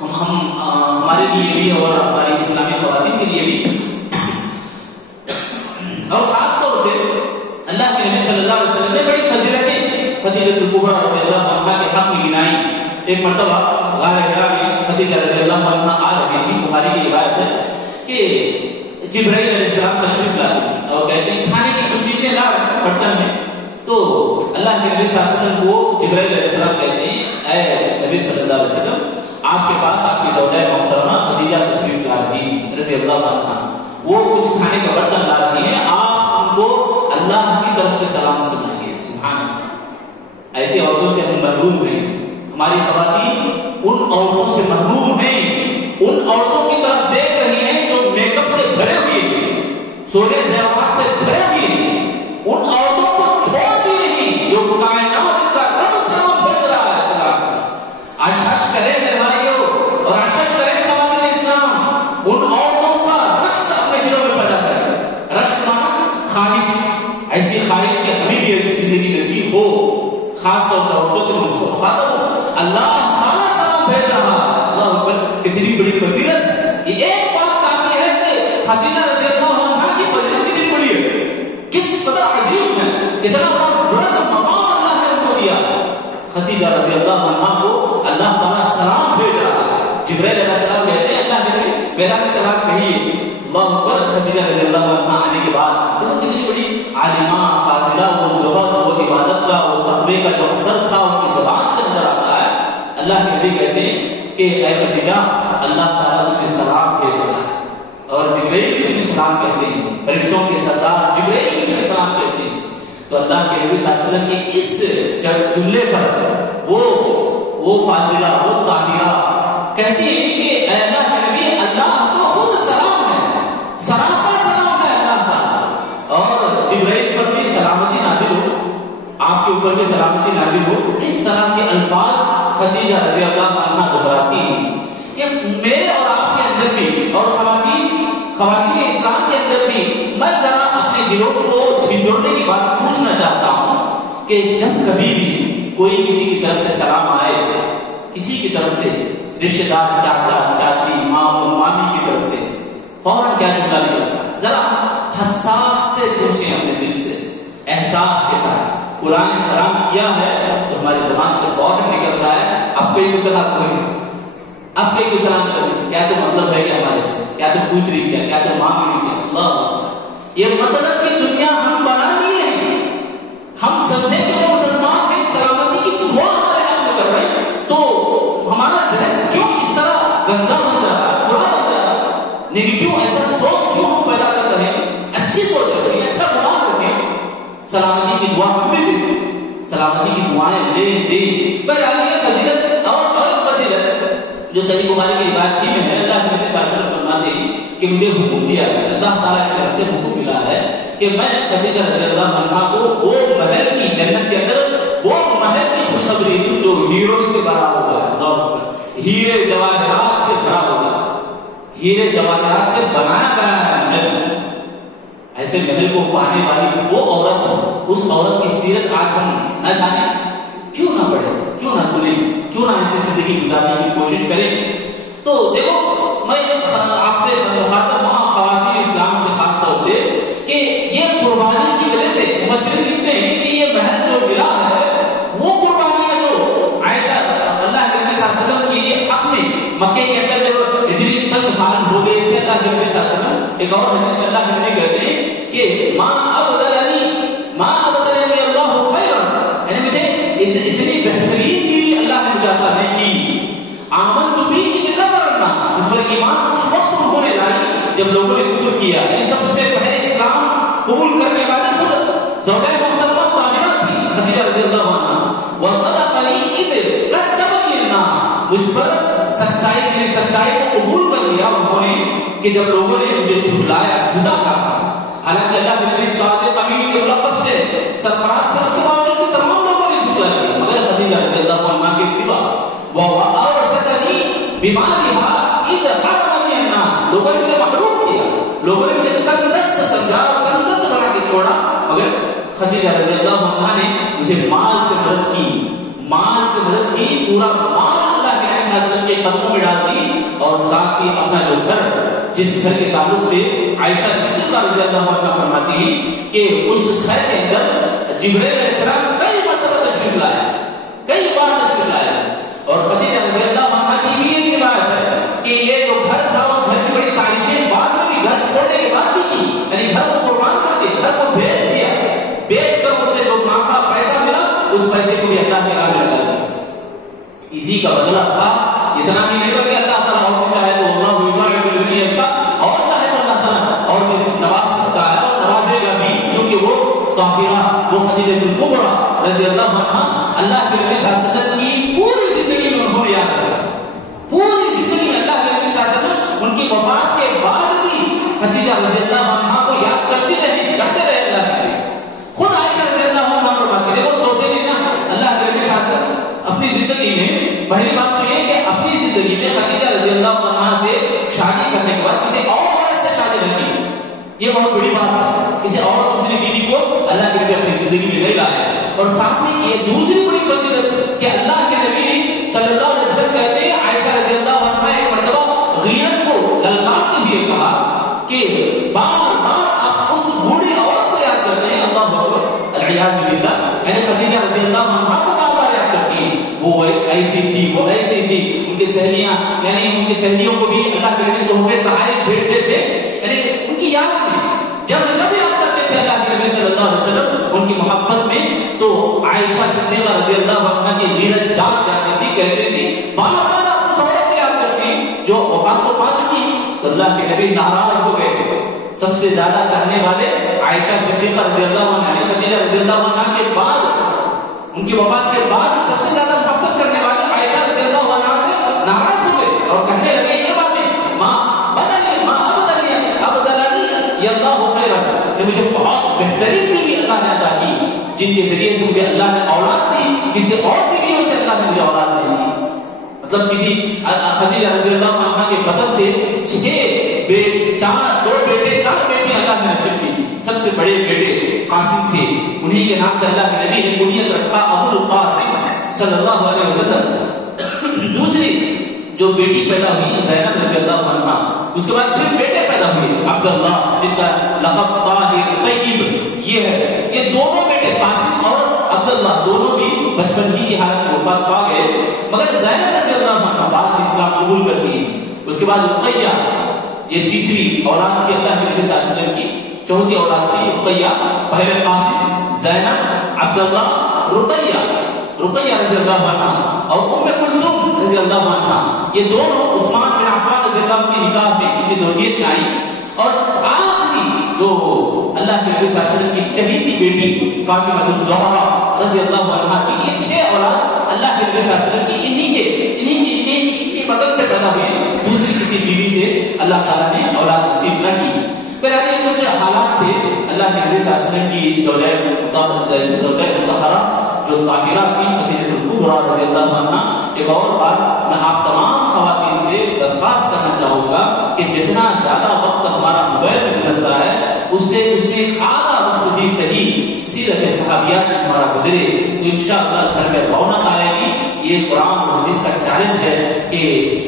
ہمارے لیے بھی اور ہماری اسلامی خواتین کے لیے بھی. اور خاص طور سے اللہ کے نبی صلی اللہ علیہ وسلم نے بڑی فضیلتیں خدیجہ الکبریٰ رضی اللہ عنہا کے حق میں گنائی. ایک مرتبہ غار حرا میں خدیجہ رضی اللہ عنہا آ رہی تھی. بخاری کی روایت ہے کہ جبرائیل علیہ السلام تشریف لاتے اور کہتے ہیں کھانے کی کچھ چیزیں لا رہے ہیں برتن میں. تو اللہ کے نبی صلی اللہ علیہ وسلم کو جبرائیل علیہ السلام کہتے ہیں, اے نبی صلی اللہ علیہ وسلم, آپ کے پاس آپ کی زوجہ محترمہ خدیجہ تشریف لا رہی رضی اللہ عنہا, وہ کچھ کھانے کا برتن لا رہی ہیں, آپ ان کو اللہ کی طرف سے سلام سنائیے. سبحان اللہ. ایسی عورتوں سے ہم محروم ہیں. ہماری خواتین ان عورتوں سے محروم ہیں, ان عورتوں کی طرف دیکھ رہی ہیں جو میک اپ سے بھرے ہوئے ہیں, سونے زیورات سے بھرے ہوئے ہیں. ان عورتوں کو چھوڑ دی نہیں جو کائنات کا رب سلام بھیج رہا ہے. سلام آشش کرے میرے بھائیوں, اور آشش کرے خواتین اسلام, ان عورتوں کا رشک اپنے دلوں میں پیدا کرے. رشک مانا خواہش, ایسی خواہش کہ ہمیں بھی ایسی زندگی نصیب ہو. خاص طور سے عورتوں سے مخاطب ہو, اللہ ہمارا سلام بھیج رہا ہے. اللہ اکبر, کتنی بڑی فضیلت. یہ ایک بات کافی ہے کہ خدیجہ رضی اللہ عنہا کی فضیلت کتنی بڑی ہے, کس قدر عظیم ہے, اتنا بڑا مقام اللہ نے ان کو دیا. خدیجہ رضی اللہ عنہا کو اللہ تعالیٰ سلام بھیج رہا ہے. جبرائیل علیہ السلام کہتے ہیں اللہ کے نبی میرا بھی سلام کہیے. اللہ اکبر. خدیجہ رضی اللہ عنہا آنے کے بعد دیکھو کتنی بڑی عالمہ, فاضلہ, وہ زہد, وہ عبادت کا, وہ تقوی کا جو اثر تھا ان کی زبان سے نظر آتا ہے. اللہ کے نبی کہتے ہیں کہ اے خدیجہ, اللہ تعالیٰ تمہیں سلام بھیج رہا ہے. اور جبرائیل بھی تمہیں سلام کہتے ہیں, فرشتوں کے سردار جبرائیل بھی تمہیں سلام کہتے ہیں. تو اللہ کے نبی صلی اللہ علیہ وسلم کے اس جملے پر وہ فاضلہ, وہ طاہرہ کہتی ہے کہ اے اللہ کے نبی, اللہ تو خود سلام ہے, سلام کا سلام ہے اللہ تعالیٰ. اور جبرائیل پر بھی سلامتی نازل ہو, آپ کے اوپر بھی سلامتی نازل ہو. اس طرح کے الفاظ خدیجہ رضی اللہ عنہا دہراتی ہیں کہ میرے اور آپ کے اندر بھی, اور خواتین اسلام کے اندر بھی, میں ذرا اپنے دلوں کو جھنجھوڑنے کی بات پوچھنا چاہتا ہوں کہ جب کبھی بھی کوئی کسی کی طرف سے سلام آئے, کسی کی طرف سے, رشتے دار, چاچا, چاچی, ماموں, مامی کی طرف سے, فوراً کیا جملہ نکلتا ہے؟ ذرا حساس سے پوچھیں, اپنے دل سے احساس کے ساتھ. قرآن نے سلام کیا ہے تو ہماری زبان سے فوراً نکلتا ہے اب کوئی مسئلہ کوئی, اب کہیں کو سلام کریں، کیا تو مطلب ہے کیا ہمارے سے؟ کیا تو پوچھ رہی کیا؟ کیا تو مانگ رہی کیا؟ اللہ، یہ مطلب کی دنیا ہم بنا لیے ہیں، ہم سمجھیں کہ وہ مسلمان ہیں، سلامتی کی دعا ہمارے حق میں کر رہے ہیں، تو ہمارا ذہن کیوں اس طرح گندا بن جاتا ہے، برا بن جاتا ہے، نیگیٹو ایسا سوچ کیوں ہم پیدا کر رہے ہیں؟ اچھی سوچ رکھیں، اچھا گمان رکھیں، سلامتی کی دعا ہمیں دیں، سلامتی کی دعائیں لے دیں۔ پر آگے فضیلت اور فضیلت جو صحیح بخاری کی روایت کی میں ہے، اللہ کے نبی صلی اللہ علیہ وسلم فرماتے ہیں کہ مجھے حکم دیا ہے، اللہ تعالیٰ کی طرف سے حکم ملا ہے کہ میں خدیجہ رضی اللہ عنہا کو وہ محل کی جنت کے اندر وہ محل کی خوشخبری دوں جو ہیروں سے بھرا ہوگا، ہیرے جواہرات سے بھرا ہوگا، ہیرے جواہرات سے بنایا گیا ہے محل۔ ایسے محل کو پانے والی وہ عورت، اس عورت کی سیرت آج ہم نہ جانیں، کیوں نہ پڑھیں، کیوں نہ سنیں، کیوں نہ ایسی زندگی گزارنے کی کوشش کریں؟ تو دیکھو، میں آپ سے مخاطب ہوں خواتین اسلام سے خاص طور سے کہ یہ قربانی کی وجہ سے مفسرین لکھتے ہیں کہ یہ محل جو ملا ہے وہ قربانیاں جو عائشہ اللہ کے نبی صلی اللہ علیہ وسلم کی حق میں مکے کے اندر جب ہجری تک حال ہو گئے تھے، اللہ کے نبی صلی اللہ علیہ وسلم ایک اور حدیث میں اللہ کے نبی کہتے ہیں کہ ما ابدلنی اللہ خیرا، یعنی مجھے اتنی بہترین بیوی اللہ نے مجھے عطا نہیں کی، آمنت بھی اس پر ایمان اس وقت انہوں نے لائی جب لوگوں نے کفر کیا، یعنی سب سے پہلے اسلام قبول کرنے والی خود زوجہ محترمہ طاہرہ تھی خدیجہ رضی اللہ عنہا، وصدقنی اذ کذبنی الناس، مجھ پر سچائی کو قبول کر لیا انہوں نے کہ جب لوگوں نے مجھے جھٹلایا، جھوٹا کہا، حالانکہ اللہ کے نبی صادق امین کے لقب سے سرفراز تھا، اس کے باوجود تمام لوگوں نے جھٹلا دیا مگر خدیجہ رضی اللہ عنہا کے سوا، وَأَوْسَطَنِي بِمَالِهَا إِذْ حَرَمَنِي النَّاسُ، لوگوں نے مجھے محروم کیا، لوگوں نے مجھے تنگدست سمجھا، تنگدست بنا کے چھوڑا، مگر خدیجہ رضی اللہ عنہا نے مجھے مال سے مدد کی، پورا مال اللہ کے نبی صلی اللہ علیہ وسلم کے قدموں میں ڈال دی، اور ساتھ ہی اپنا جو گھر، جس گھر کے تعلق سے عائشہ صدیقہ رضی اللہ عنہا فرماتی ہیں کہ اس گھر کے اندر جبرائیل علیہ السلام کئی مرتبہ تشریف لائے، کئی بار تشریف لائے، اور خدیجہ رضی اللہ عنہا کی بھی ایک روایت ہے کہ یہ جو گھر تھا اس گھر کی بڑی تعریفیں بعد میں بھی، گھر چھوڑنے کے بعد بھی کی، یعنی گھر کو قربان کر دیا، گھر کو بھیج دیا، بیچ کر اسے جو منافع پیسہ ملا اس پیسے کو بھی اللہ کے راہ میں لگا دیا، اسی کا بدلہ تھا۔ اتنا ہی نہیں بلکہ اللہ تعالیٰ اور بھی چاہے تو اللہ یضاعف لمن یشاء، اور چاہے تو اللہ تعالیٰ اور بھی نواز سکتا ہے اور نوازے گا بھی، کیونکہ وہ طاہرہ، وہ خدیجہ الکبریٰ رضی اللہ عنہا اللہ کے نبی صلی اللہ علیہ وسلم کی پوری زندگی میں انہوں نے یاد رکھا، پوری زندگی میں اللہ کے نبی صلی اللہ علیہ وسلم ان کی وفات کے بعد بھی خدیجہ رضی اللہ عنہا کو یاد کرتے رہے اللہ کے نبی۔ خود عائشہ رضی اللہ عنہا فرماتی ہے، دیکھو سوتے نہیں نا اللہ کے نبی صلی اللہ علیہ وسلم اپنی زندگی میں، پہلی بات تو یہ کہ اپنی زندگی میں خدیجہ رضی اللہ عنہا سے شادی کرنے کے بعد کسی اور عورت سے شادی نہیں کی، یہ بہت بڑی بات ہے، کسی اور دوسری بیوی کو اللہ کے نبی اپنی زندگی میں نہیں لایا۔ اور ساتھ میں یہ دوسری بڑی فضیلت کہ اللہ کے نبی صلی اللہ علیہ وسلم کہتے ہیں عائشہ رضی اللہ عنہا ایک مرتبہ غیرت کو للکارتے ہوئے کہا کہ بار بار آپ اس بوڑھی عورت کو یاد کرتے ہیں، اللہ اکبر، العیاذ باللہ، یعنی خدیجہ رضی اللہ عنہا کو بار بار یاد کرتی ہیں، وہ ایسی تھی، وہ ایسی تھی، ان کی سہیلیاں، یعنی ان کی سہیلیوں کو بھی اللہ کے نبی تحفے تحائف بھیجتے تھے، یعنی ان کی یاد میں جب یاد کرتے تھے اللہ کے نبی صلی اللہ علیہ وسلم ان کی محبت میں، تو عائشہ صدیقہ رضی اللہ عنہا کی غیرت جاگ جاتی تھی، کہتے تھے بار بار آپ اس عورت کو یاد کرتی جو وفات کو پا چکی، تو اللہ کے نبی ناراض ہو گئے تھے۔ سب سے زیادہ چاہنے والے عائشہ صدیقہ رضی اللہ عنہا، خدیجہ رضی اللہ عنہا کے بعد، ان کی وفات کے بعد سب سے زیادہ محبت کرنے والے عائشہ رضی اللہ عنہا سے ناراض ہو گئے اور کہنے لگے یہ باتیں، ماں ابدلنی اللہ خیرا، مجھے بہت بہترین بیوی اللہ نے عطا کی، جن کے ذریعے سے مجھے اللہ نے اولاد دی، کسی اور بیویوں سے اللہ نے مجھے اولاد نہیں دی۔ مطلب کسی خدیجہ رضی اللہ عنہا کے بدن سے 4 بیٹے 4 بیٹیاں اللہ نے نصیب کی، سب سے بڑے بیٹے قاسم تھے، انہی کے نام سے اللہ کے نبی نے کنیت رکھا ابو القاسم صلی اللہ علیہ وسلم۔ دوسری جو بیٹی پیدا ہوئی زینب رضی اللہ عنہا، اس کے بعد پھر بیٹے پیدا ہوئے عبداللہ جن کا لقب طاہر طیب یہ ہے، یہ دونوں بیٹے قاسم اور عبداللہ دونوں بھی بچپن ہی کی حالت میں وفات پا گئے، مگر زینب رضی اللہ عنہ بعد میں اسلام قبول کرتی ہے. اس کے بعد رقیہ، یہ تیسری اولاد تھی اللہ کے نبی صلی اللہ علیہ وسلم کی، چوتھی اولاد تھی رقیہ. پہلے قاسم، زینب، عبداللہ، رقیہ رضی اللہ عنہ اور ام کلثوم رضی اللہ عنہ، یہ دونوں عثمان بن عفان رضی اللہ عنہ کی نکاح میں ان کی زوجیت میں آئی. اور آخری جو اللہ کے نبی صلی اللہ علیہ وسلم کی چہیتی بیٹی فاطمہ الزہرا رضی اللہ عنہا کی، یہ 6 اولاد اللہ کے نبی صلی اللہ علیہ وسلم کی انہی کے بدن سے پیدا ہوئے، دوسری کسی بیوی سے اللہ تعالیٰ نے اولاد نصیب نہ کی. پھر یہ کچھ حالات تھے اللہ کے نبی صلی اللہ علیہ وسلم کی زوجہ مطہرہ جو طاہرہ تھی خدیجہ الکبریٰ رضی اللہ عنہا. ایک اور بات میں آپ تمام خواتین سے درخواست کرنا چاہوں گا کہ جتنا زیادہ وقت ہمارا موبائل میں گزرتا ہے اس سے ایک آدھا وقت بھی صحیح سیرت صحابیات میں ہمارا گزرے تو انشاءاللہ گھر میں رونق آئے گی. یہ قرآن اور حدیث کا چیلنج ہے کہ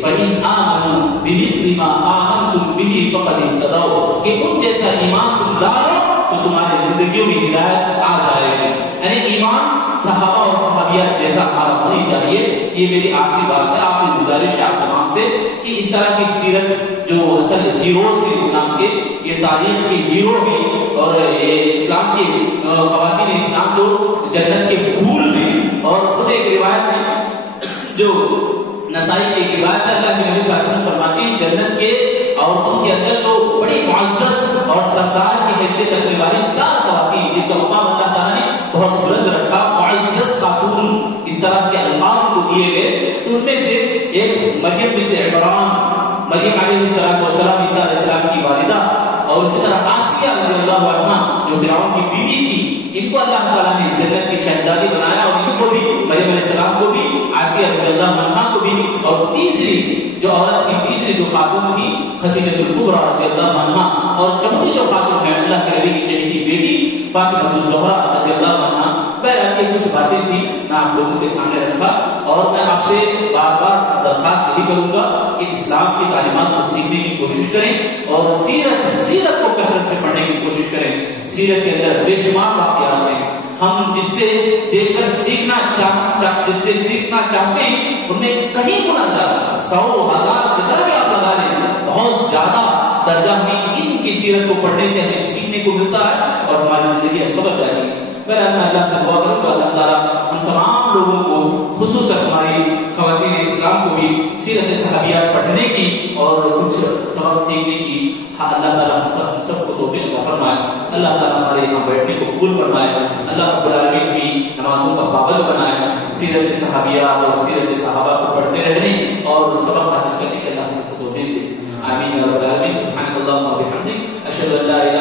فَإِنْ آمَنُوا بِمِثْلِ مَا آمَنْتُمْ بِهِ فَقَدِ اهْتَدَوْا، کہ ان جیسا ایمان تم لاؤ تو تمہاری زندگیوں میں ہدایت آ جائے گی. یعنی ایمان صحابہ اور صحابیات جیسا ہمارا ہونی چاہیے. یہ میری آخری بات ہے، آخری گزارش ہے آپ تمام سے کہ اس طرح کی سیرت جو اصل ہیروز ہیں اسلام کے، یہ تاریخ کے ہیرو ہیں اور اسلام کے خواتین اسلام جو جنت کے پھول میں، اور خود ایک روایت ہے جو نسائی کی ایک روایت ہے اللہ کے نبی صلی اللہ علیہ وسلم فرماتے ہیں جنت کے عورتوں کے اندر جو بڑی معزز اور سردار کی حیثیت رکھنے والی 4 خواتین جن کا مقام اللہ تعالیٰ نے بہت بلند رکھا، معزز خاتون اس طرح کے القاب کو دیے گئے. تو ان میں سے ایک مریم بنت عمران، مریم علیہ السلام عیسیٰ علیہ السلام کی والدہ، اور اسی طرح آسیہ رضی اللہ عنہا جو فرعون کی بیوی تھی، ان کو اللہ تعالیٰ نے جنت کی شہزادی بنایا اور ان کو بھی، مریم علیہ السلام کو بھی، آسیہ رضی اللہ عنہا کو بھی. اور تیسری جو عورت تھی، تیسری جو خاتون تھی خدیجہ الکبریٰ رضی اللہ عنہا. اور چوتھی جو خاتون ہے اللہ کے نبی کی چہیتی بیٹی فاطمہ الزہرا رضی اللہ عنہا. بہرحال یہ کچھ باتیں تھی میں آپ لوگوں کے سامنے رکھا، اور میں آپ سے بار بار درخواست یہی کروں گا کہ اسلام کی تعلیمات کو سیکھنے کی کوشش کریں اور سیرت کو کثرت سے پڑھنے کی کوشش کریں. سیرت کے اندر بے شمار واقعات ہیں، ہم جس سے دیکھ کر سیکھنا چاہتے ہیں ان میں کہیں گنا زیادہ، 100,000 جتنا بھی آپ لگا لیں، بہت زیادہ درجہ ہمیں ان کی سیرت کو پڑھنے سے ہمیں سیکھنے کو ملتا ہے اور ہماری زندگی سبق جاتی ہے. میں اللہ سے دعا کروں گا اللہ تعالیٰ ہم تمام لوگوں کو، خصوصاً ہماری خواتین اسلام کو بھی سیرت صحابیات پڑھنے کی اور کچھ سبق سیکھنے کی اللہ تعالیٰ ہم سب کو توفیق عطا فرمائے. اللہ تعالیٰ ہمارے یہاں بیٹھنے کو قبول فرمائے. اللہ رب العالمین بھی نمازوں کا پابند بنائے. سیرت صحابیات اور سیرت صحابہ کو پڑھتے رہنے اور سبق حاصل کرنے کے اللہ ہم سب کو توفیق دے. آمین یا رب العالمین. سبحانک اللہم و بحمدک، اشہد ان لا الہ